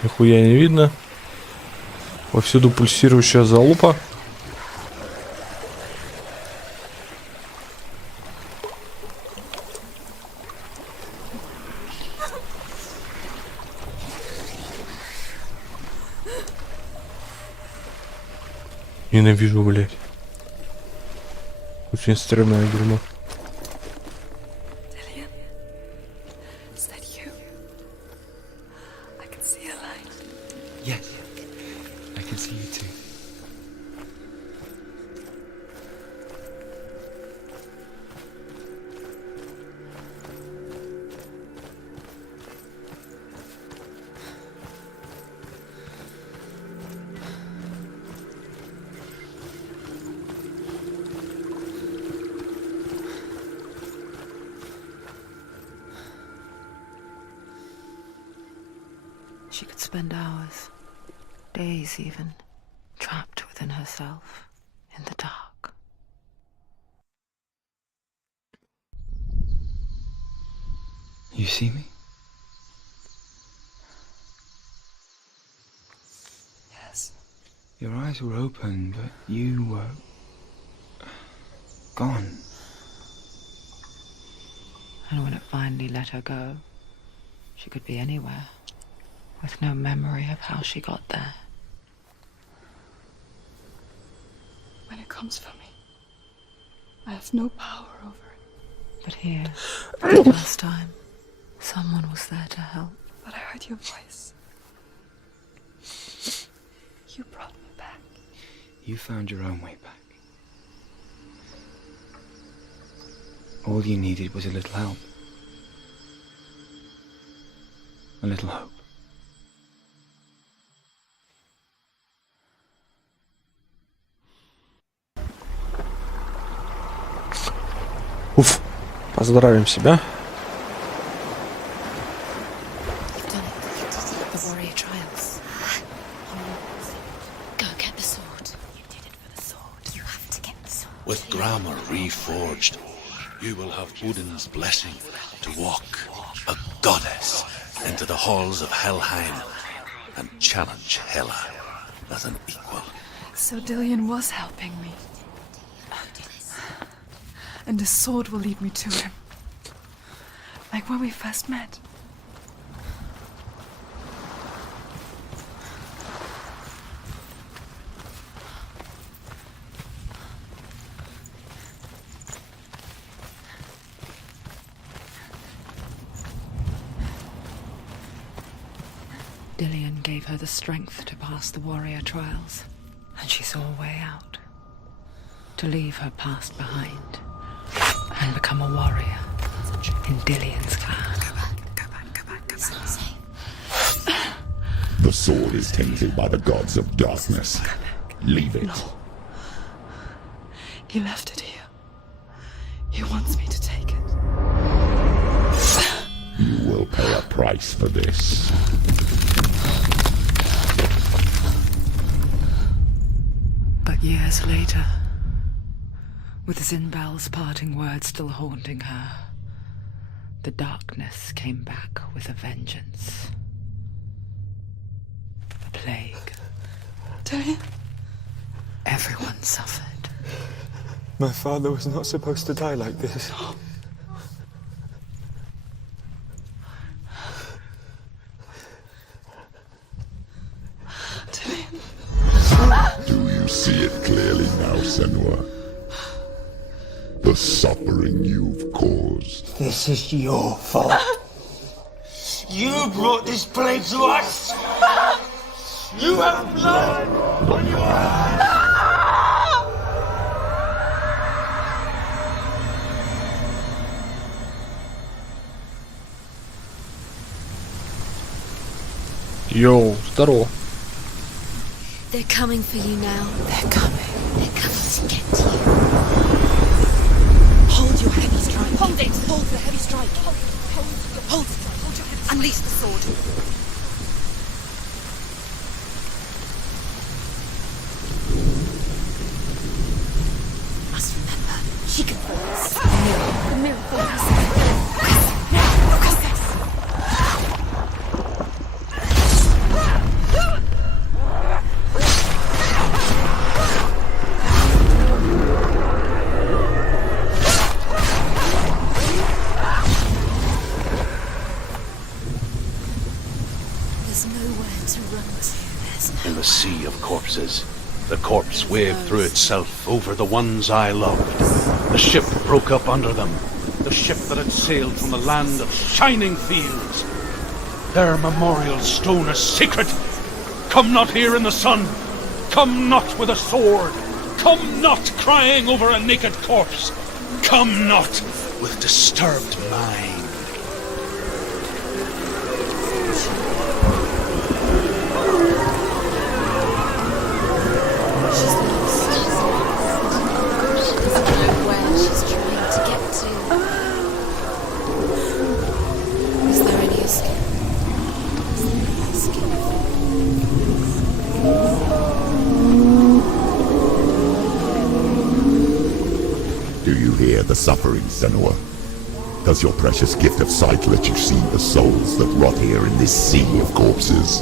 Нихуя не видно. Повсюду пульсирующая залупа. Ненавижу, блядь. Очень стрёмное дерьмо. Dillian, is that you? I can see a light. Yes, I can see you too. She could spend hours, days even, trapped within herself, in the dark. You see me? Yes. Your eyes were open, but you were gone. And when it finally let her go, she could be anywhere, with no memory of how she got there. When it comes for me, I have no power over it. But here, for the first time, someone was there to help. But I heard your voice. You brought me back. You found your own way back. All you needed was a little help. A little hope. Уф. Поздравим себя. You've done it. The warrior trials. Go get the sword. You did it for the sword. You have to get the sword. With grammar reforged, you will have Odin's blessing to walk, a goddess, into the halls of Helheim and challenge Hela as an equal. So Dillian was helping me. And the sword will lead me to him. Like when we first met. Dillian gave her the strength to pass the warrior trials, and she saw a way out. To leave her past behind and become a warrior in Dillian's clan. Go back. It's not safe. The sword is tainted by the gods of darkness. Leave it. No. He left it here. He wants me to take it. You will pay a price for this. But years later, with Zinbel's parting words still haunting her, the darkness came back with a vengeance. A plague. Dillian? Everyone suffered. My father was not supposed to die like this. Do you see it clearly now, Senua? The suffering you've caused. This is your fault. You brought this plague to us. You have blood on your hands. Йоу, здорово. They're coming for you now. They're coming. They're coming to get to you. Hold your heavy strike. Hold it. Hold the heavy strike. Hold it. Hold it. Hold your heavy strike. Unleash the sword. Must remember, she can focus. The mirror focus. There's nowhere to run to. There's no. In the sea of corpses, the corpse waved through itself over the ones I loved. The ship broke up under them. The ship that had sailed from the land of shining fields. Their memorial stone is sacred. Come not here in the sun. Come not with a sword. Come not crying over a naked corpse. Come not with disturbed mind. Where she's trying to get to. Is there any escape? Is there any escape? Do you hear the suffering, Senua? Does your precious gift of sight let you see the souls that rot here in this sea of corpses?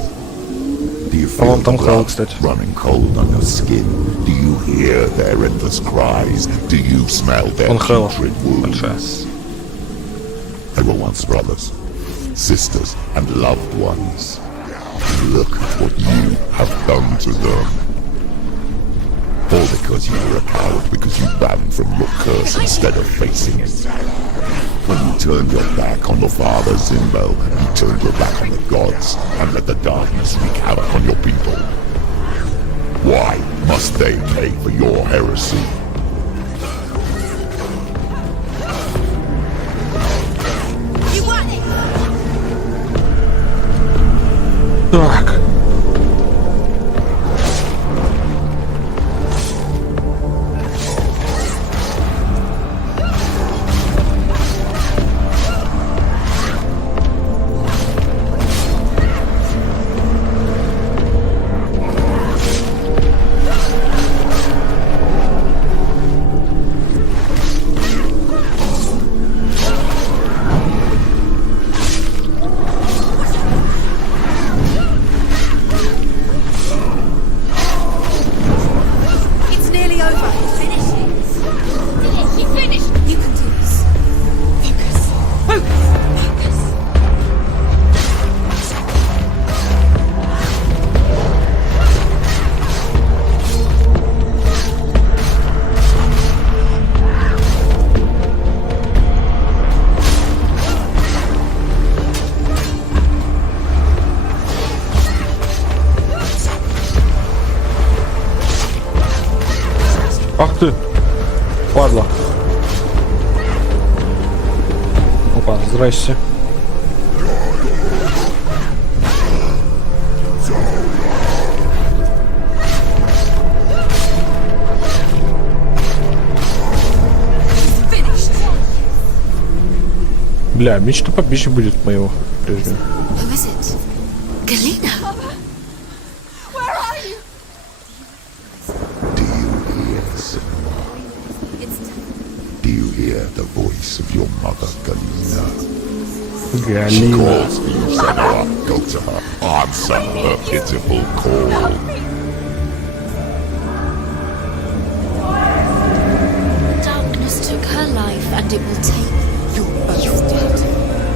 Do you feel the blood running cold on your skin? Do you hear their endless cries? Do you smell their putrid wounds? They were once brothers, sisters, and loved ones. Look at what you have done to them. All because you were a coward, because you ran from your curse instead of facing it. When you turned your back on your father, Zimbo, you turned your back on the gods and let the darkness wreak havoc on your people. Why must they pay for your heresy? You want it? Так. It's nearly over. Finish it. She finished. You can do this. Focus. Focus. Ах ты, падла. Опа, здрасте. Бля, меч-то побольше будет моего прежнего. Who is it? Galena. Where are you? Do you hear, Senua? Do you hear the voice of your mother, Galena? She Галина. calls for you, Senua. Go to her. Answer her pitiful call. And it will take your both dead.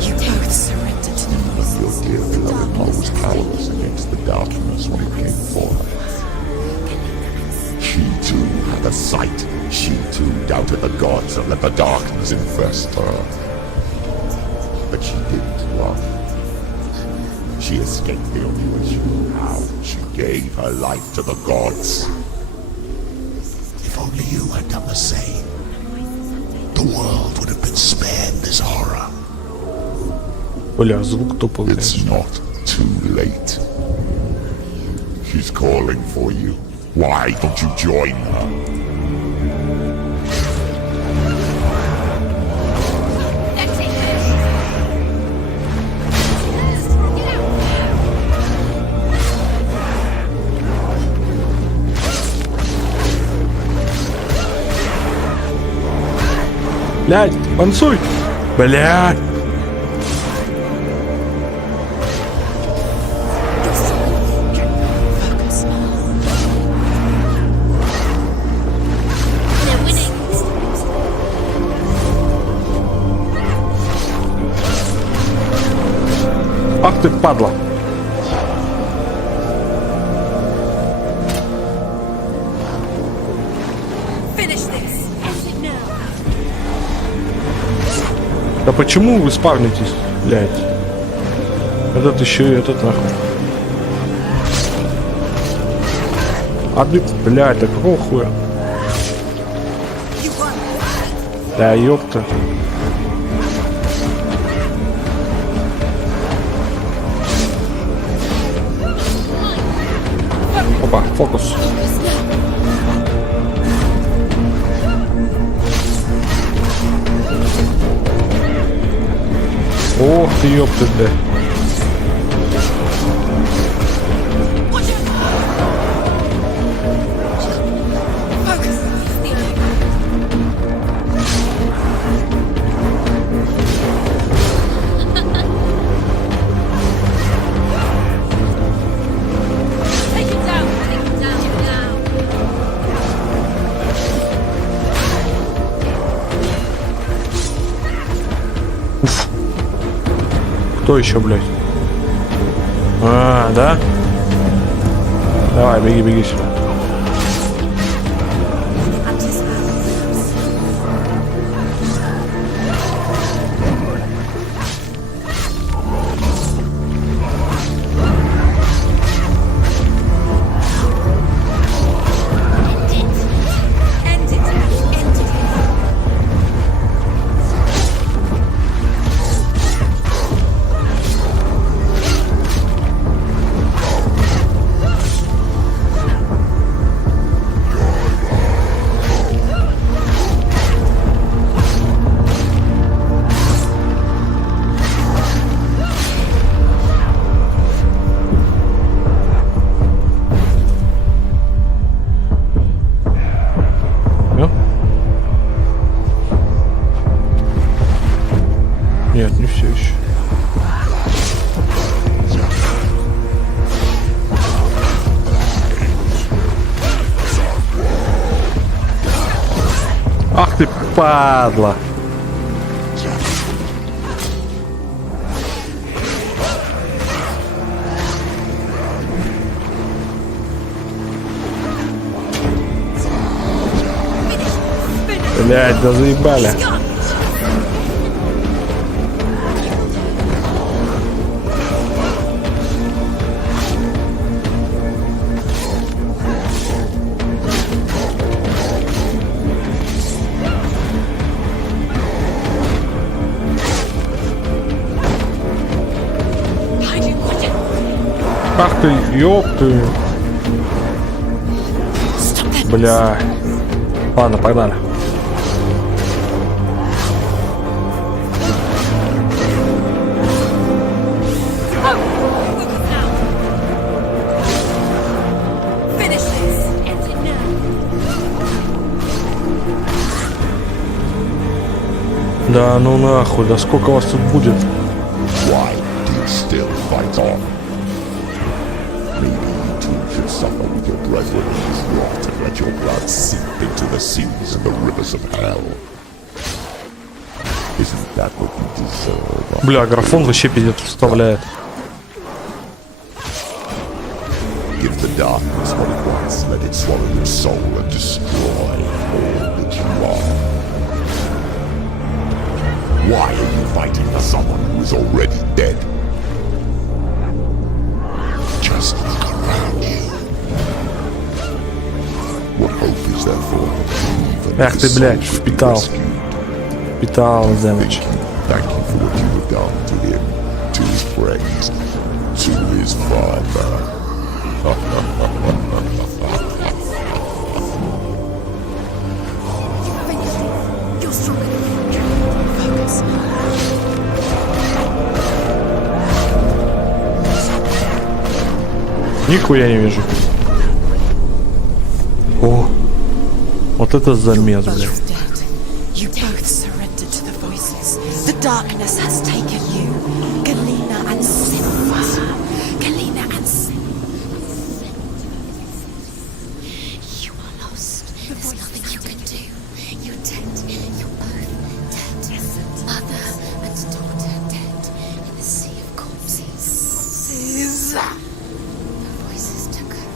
You both surrender to the voices. Your dear beloved was powerless against the darkness when it came for her. She too had a sight. She too doubted the gods and let the darkness infest her. But she didn't love. She escaped the only way she knew how. She gave her life to the gods. If only you had done the same, the world would have been spared this horror. Бля, звук топовый. It's not too late. She's calling for you. Why don't you join her? Блядь, танцуй! Блядь! Ах ты, падла! Да почему вы спавнитесь, блядь? Этот еще и этот нахуй. А ты, блядь, да какого хуя? Да ёпта. Опа, фокус. Ох ты, ёпта, да. Кто еще, блядь? А, да? Давай, беги, беги сюда. Нет, не все еще. Ах ты, падла! Блядь, да заебали. Ах ты, ёпты. Бля. Ладно, погнали. Да ну нахуй, да сколько вас тут будет? Why do you still fight on? Maybe you too should suffer with your brethren in this rot and let your blood seep into the seas and the rivers of hell. Isn't that what you deserve? Бля, графон вообще пиздец вставляет. Give the darkness what it wants, let it swallow your soul and destroy all that you are. Why are you fighting for someone who is already dead? Just look around you. What hope is there for? Ах ты, блядь, впитал. Впитал damage. Thank you for what you have done to him, to his friends, to his father. You're stronger than him. Focus. Нихуя не вижу. О, вот это замес, блядь. You both surrendered to the voices. The darkness has taken you. Galena and Simba. Galena and Simba. You are lost. There's nothing you can do. You're dead. You're both dead. Mother and daughter dead in the sea of corpses. The voices took her.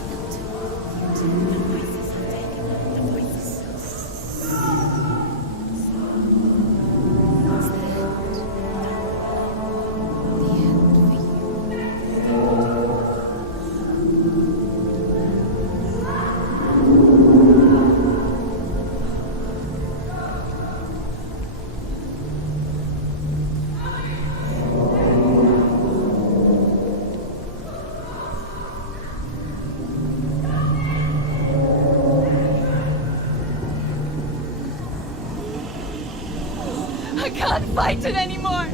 I can't fight it anymore.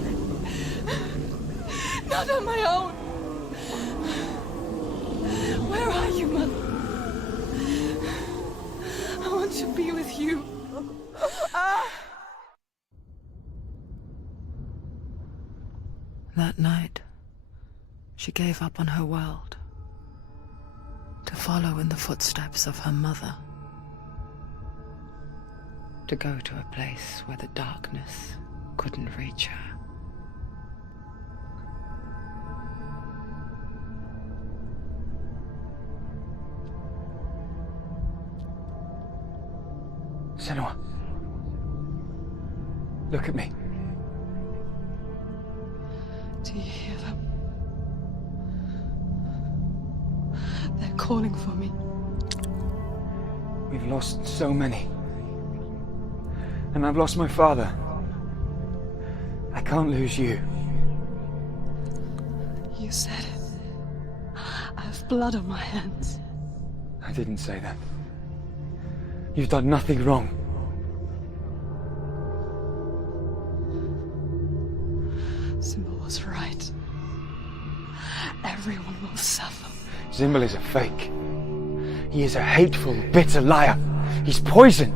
Not on my own. Where are you, Mother? I want to be with you. That night, she gave up on her world to follow in the footsteps of her mother, to go to a place where the darkness couldn't reach her. Senua, look at me. Do you hear them? They're calling for me. We've lost so many. And I've lost my father. I can't lose you. You said it. I have blood on my hands. I didn't say that. You've done nothing wrong. Simba was right. Everyone will suffer. Zimbel is a fake. He is a hateful, bitter liar. He's poison.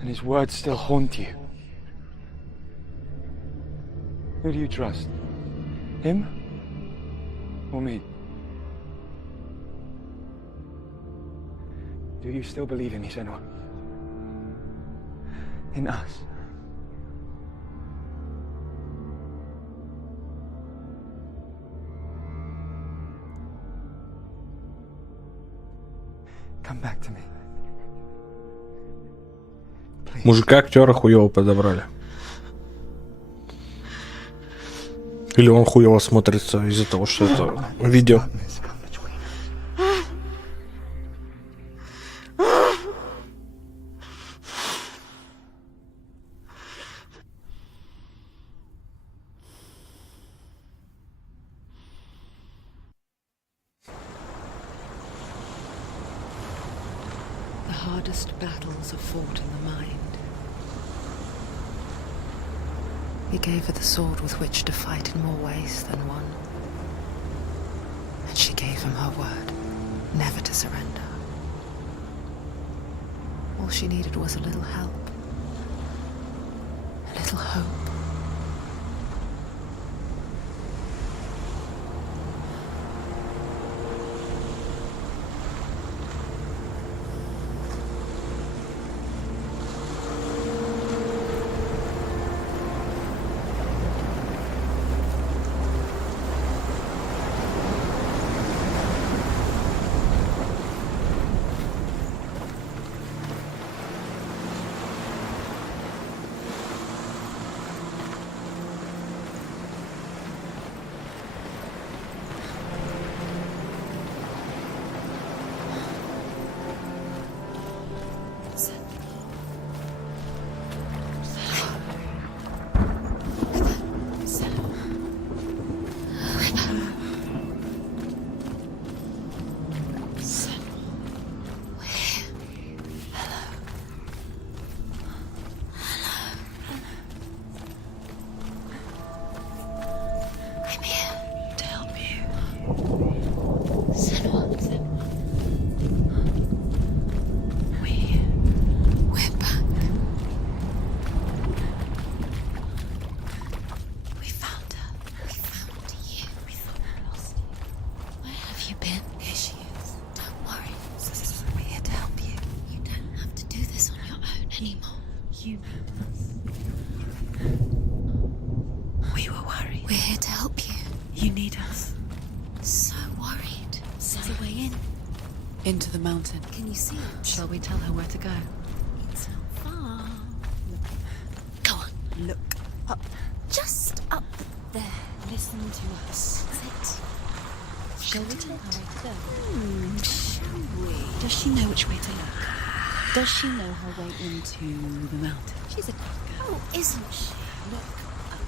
And his words still haunt you. Who do you trust? Him? Or me? Do you still believe in me, Senua? In us? Come back to me. Мужика актера хуево подобрали. Или он хуево смотрится из-за того, что это видео. The hardest battles are fought in the mind. He gave her the sword with which to fight in more ways than one. And she gave him her word, never to surrender. All she needed was a little help, a little hope. anymore. We were worried. We're here to help you. You need us. So worried. There's a way in. Into the mountain. Can you see it? Shall we tell her where to go? It's not far. Go on. Look up. Just up there. Listen to us. Sit. Shall we tell her where to go? Shall we? Does she know which way to look? Does she know her way into the mountain? She's a good girl, isn't she? Look up.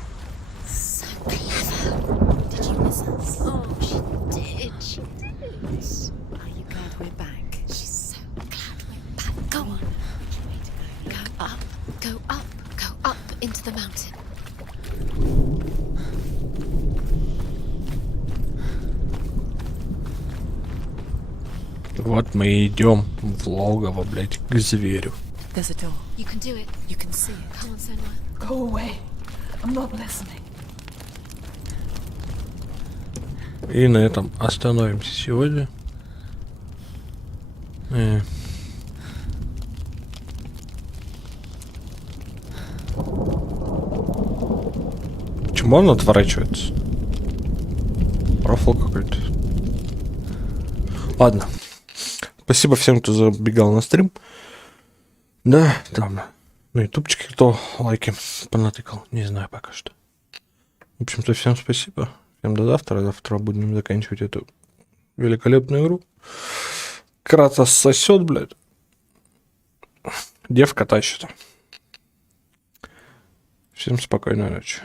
So clever. Did you miss us? Oh, she did. She did. Are you glad we're back? She's so glad we're back. Go on. Which way to go? Go up. Go up. Go up into the mountain. Вот мы идем в логово, блядь, к зверю. There's a door. You can do it. You can see it. Come on, Senua. Go away. I'm not listening. И на этом остановимся сегодня. Почему он отворачивается? Рофл какой-то. Ладно. Спасибо всем, кто забегал на стрим. Да, там на ютубчике кто лайки понатыкал. Не знаю пока что. В общем-то, всем спасибо. Всем до завтра. Завтра будем заканчивать эту великолепную игру. Кратос сосет, блядь. Девка тащит. Всем спокойной ночи.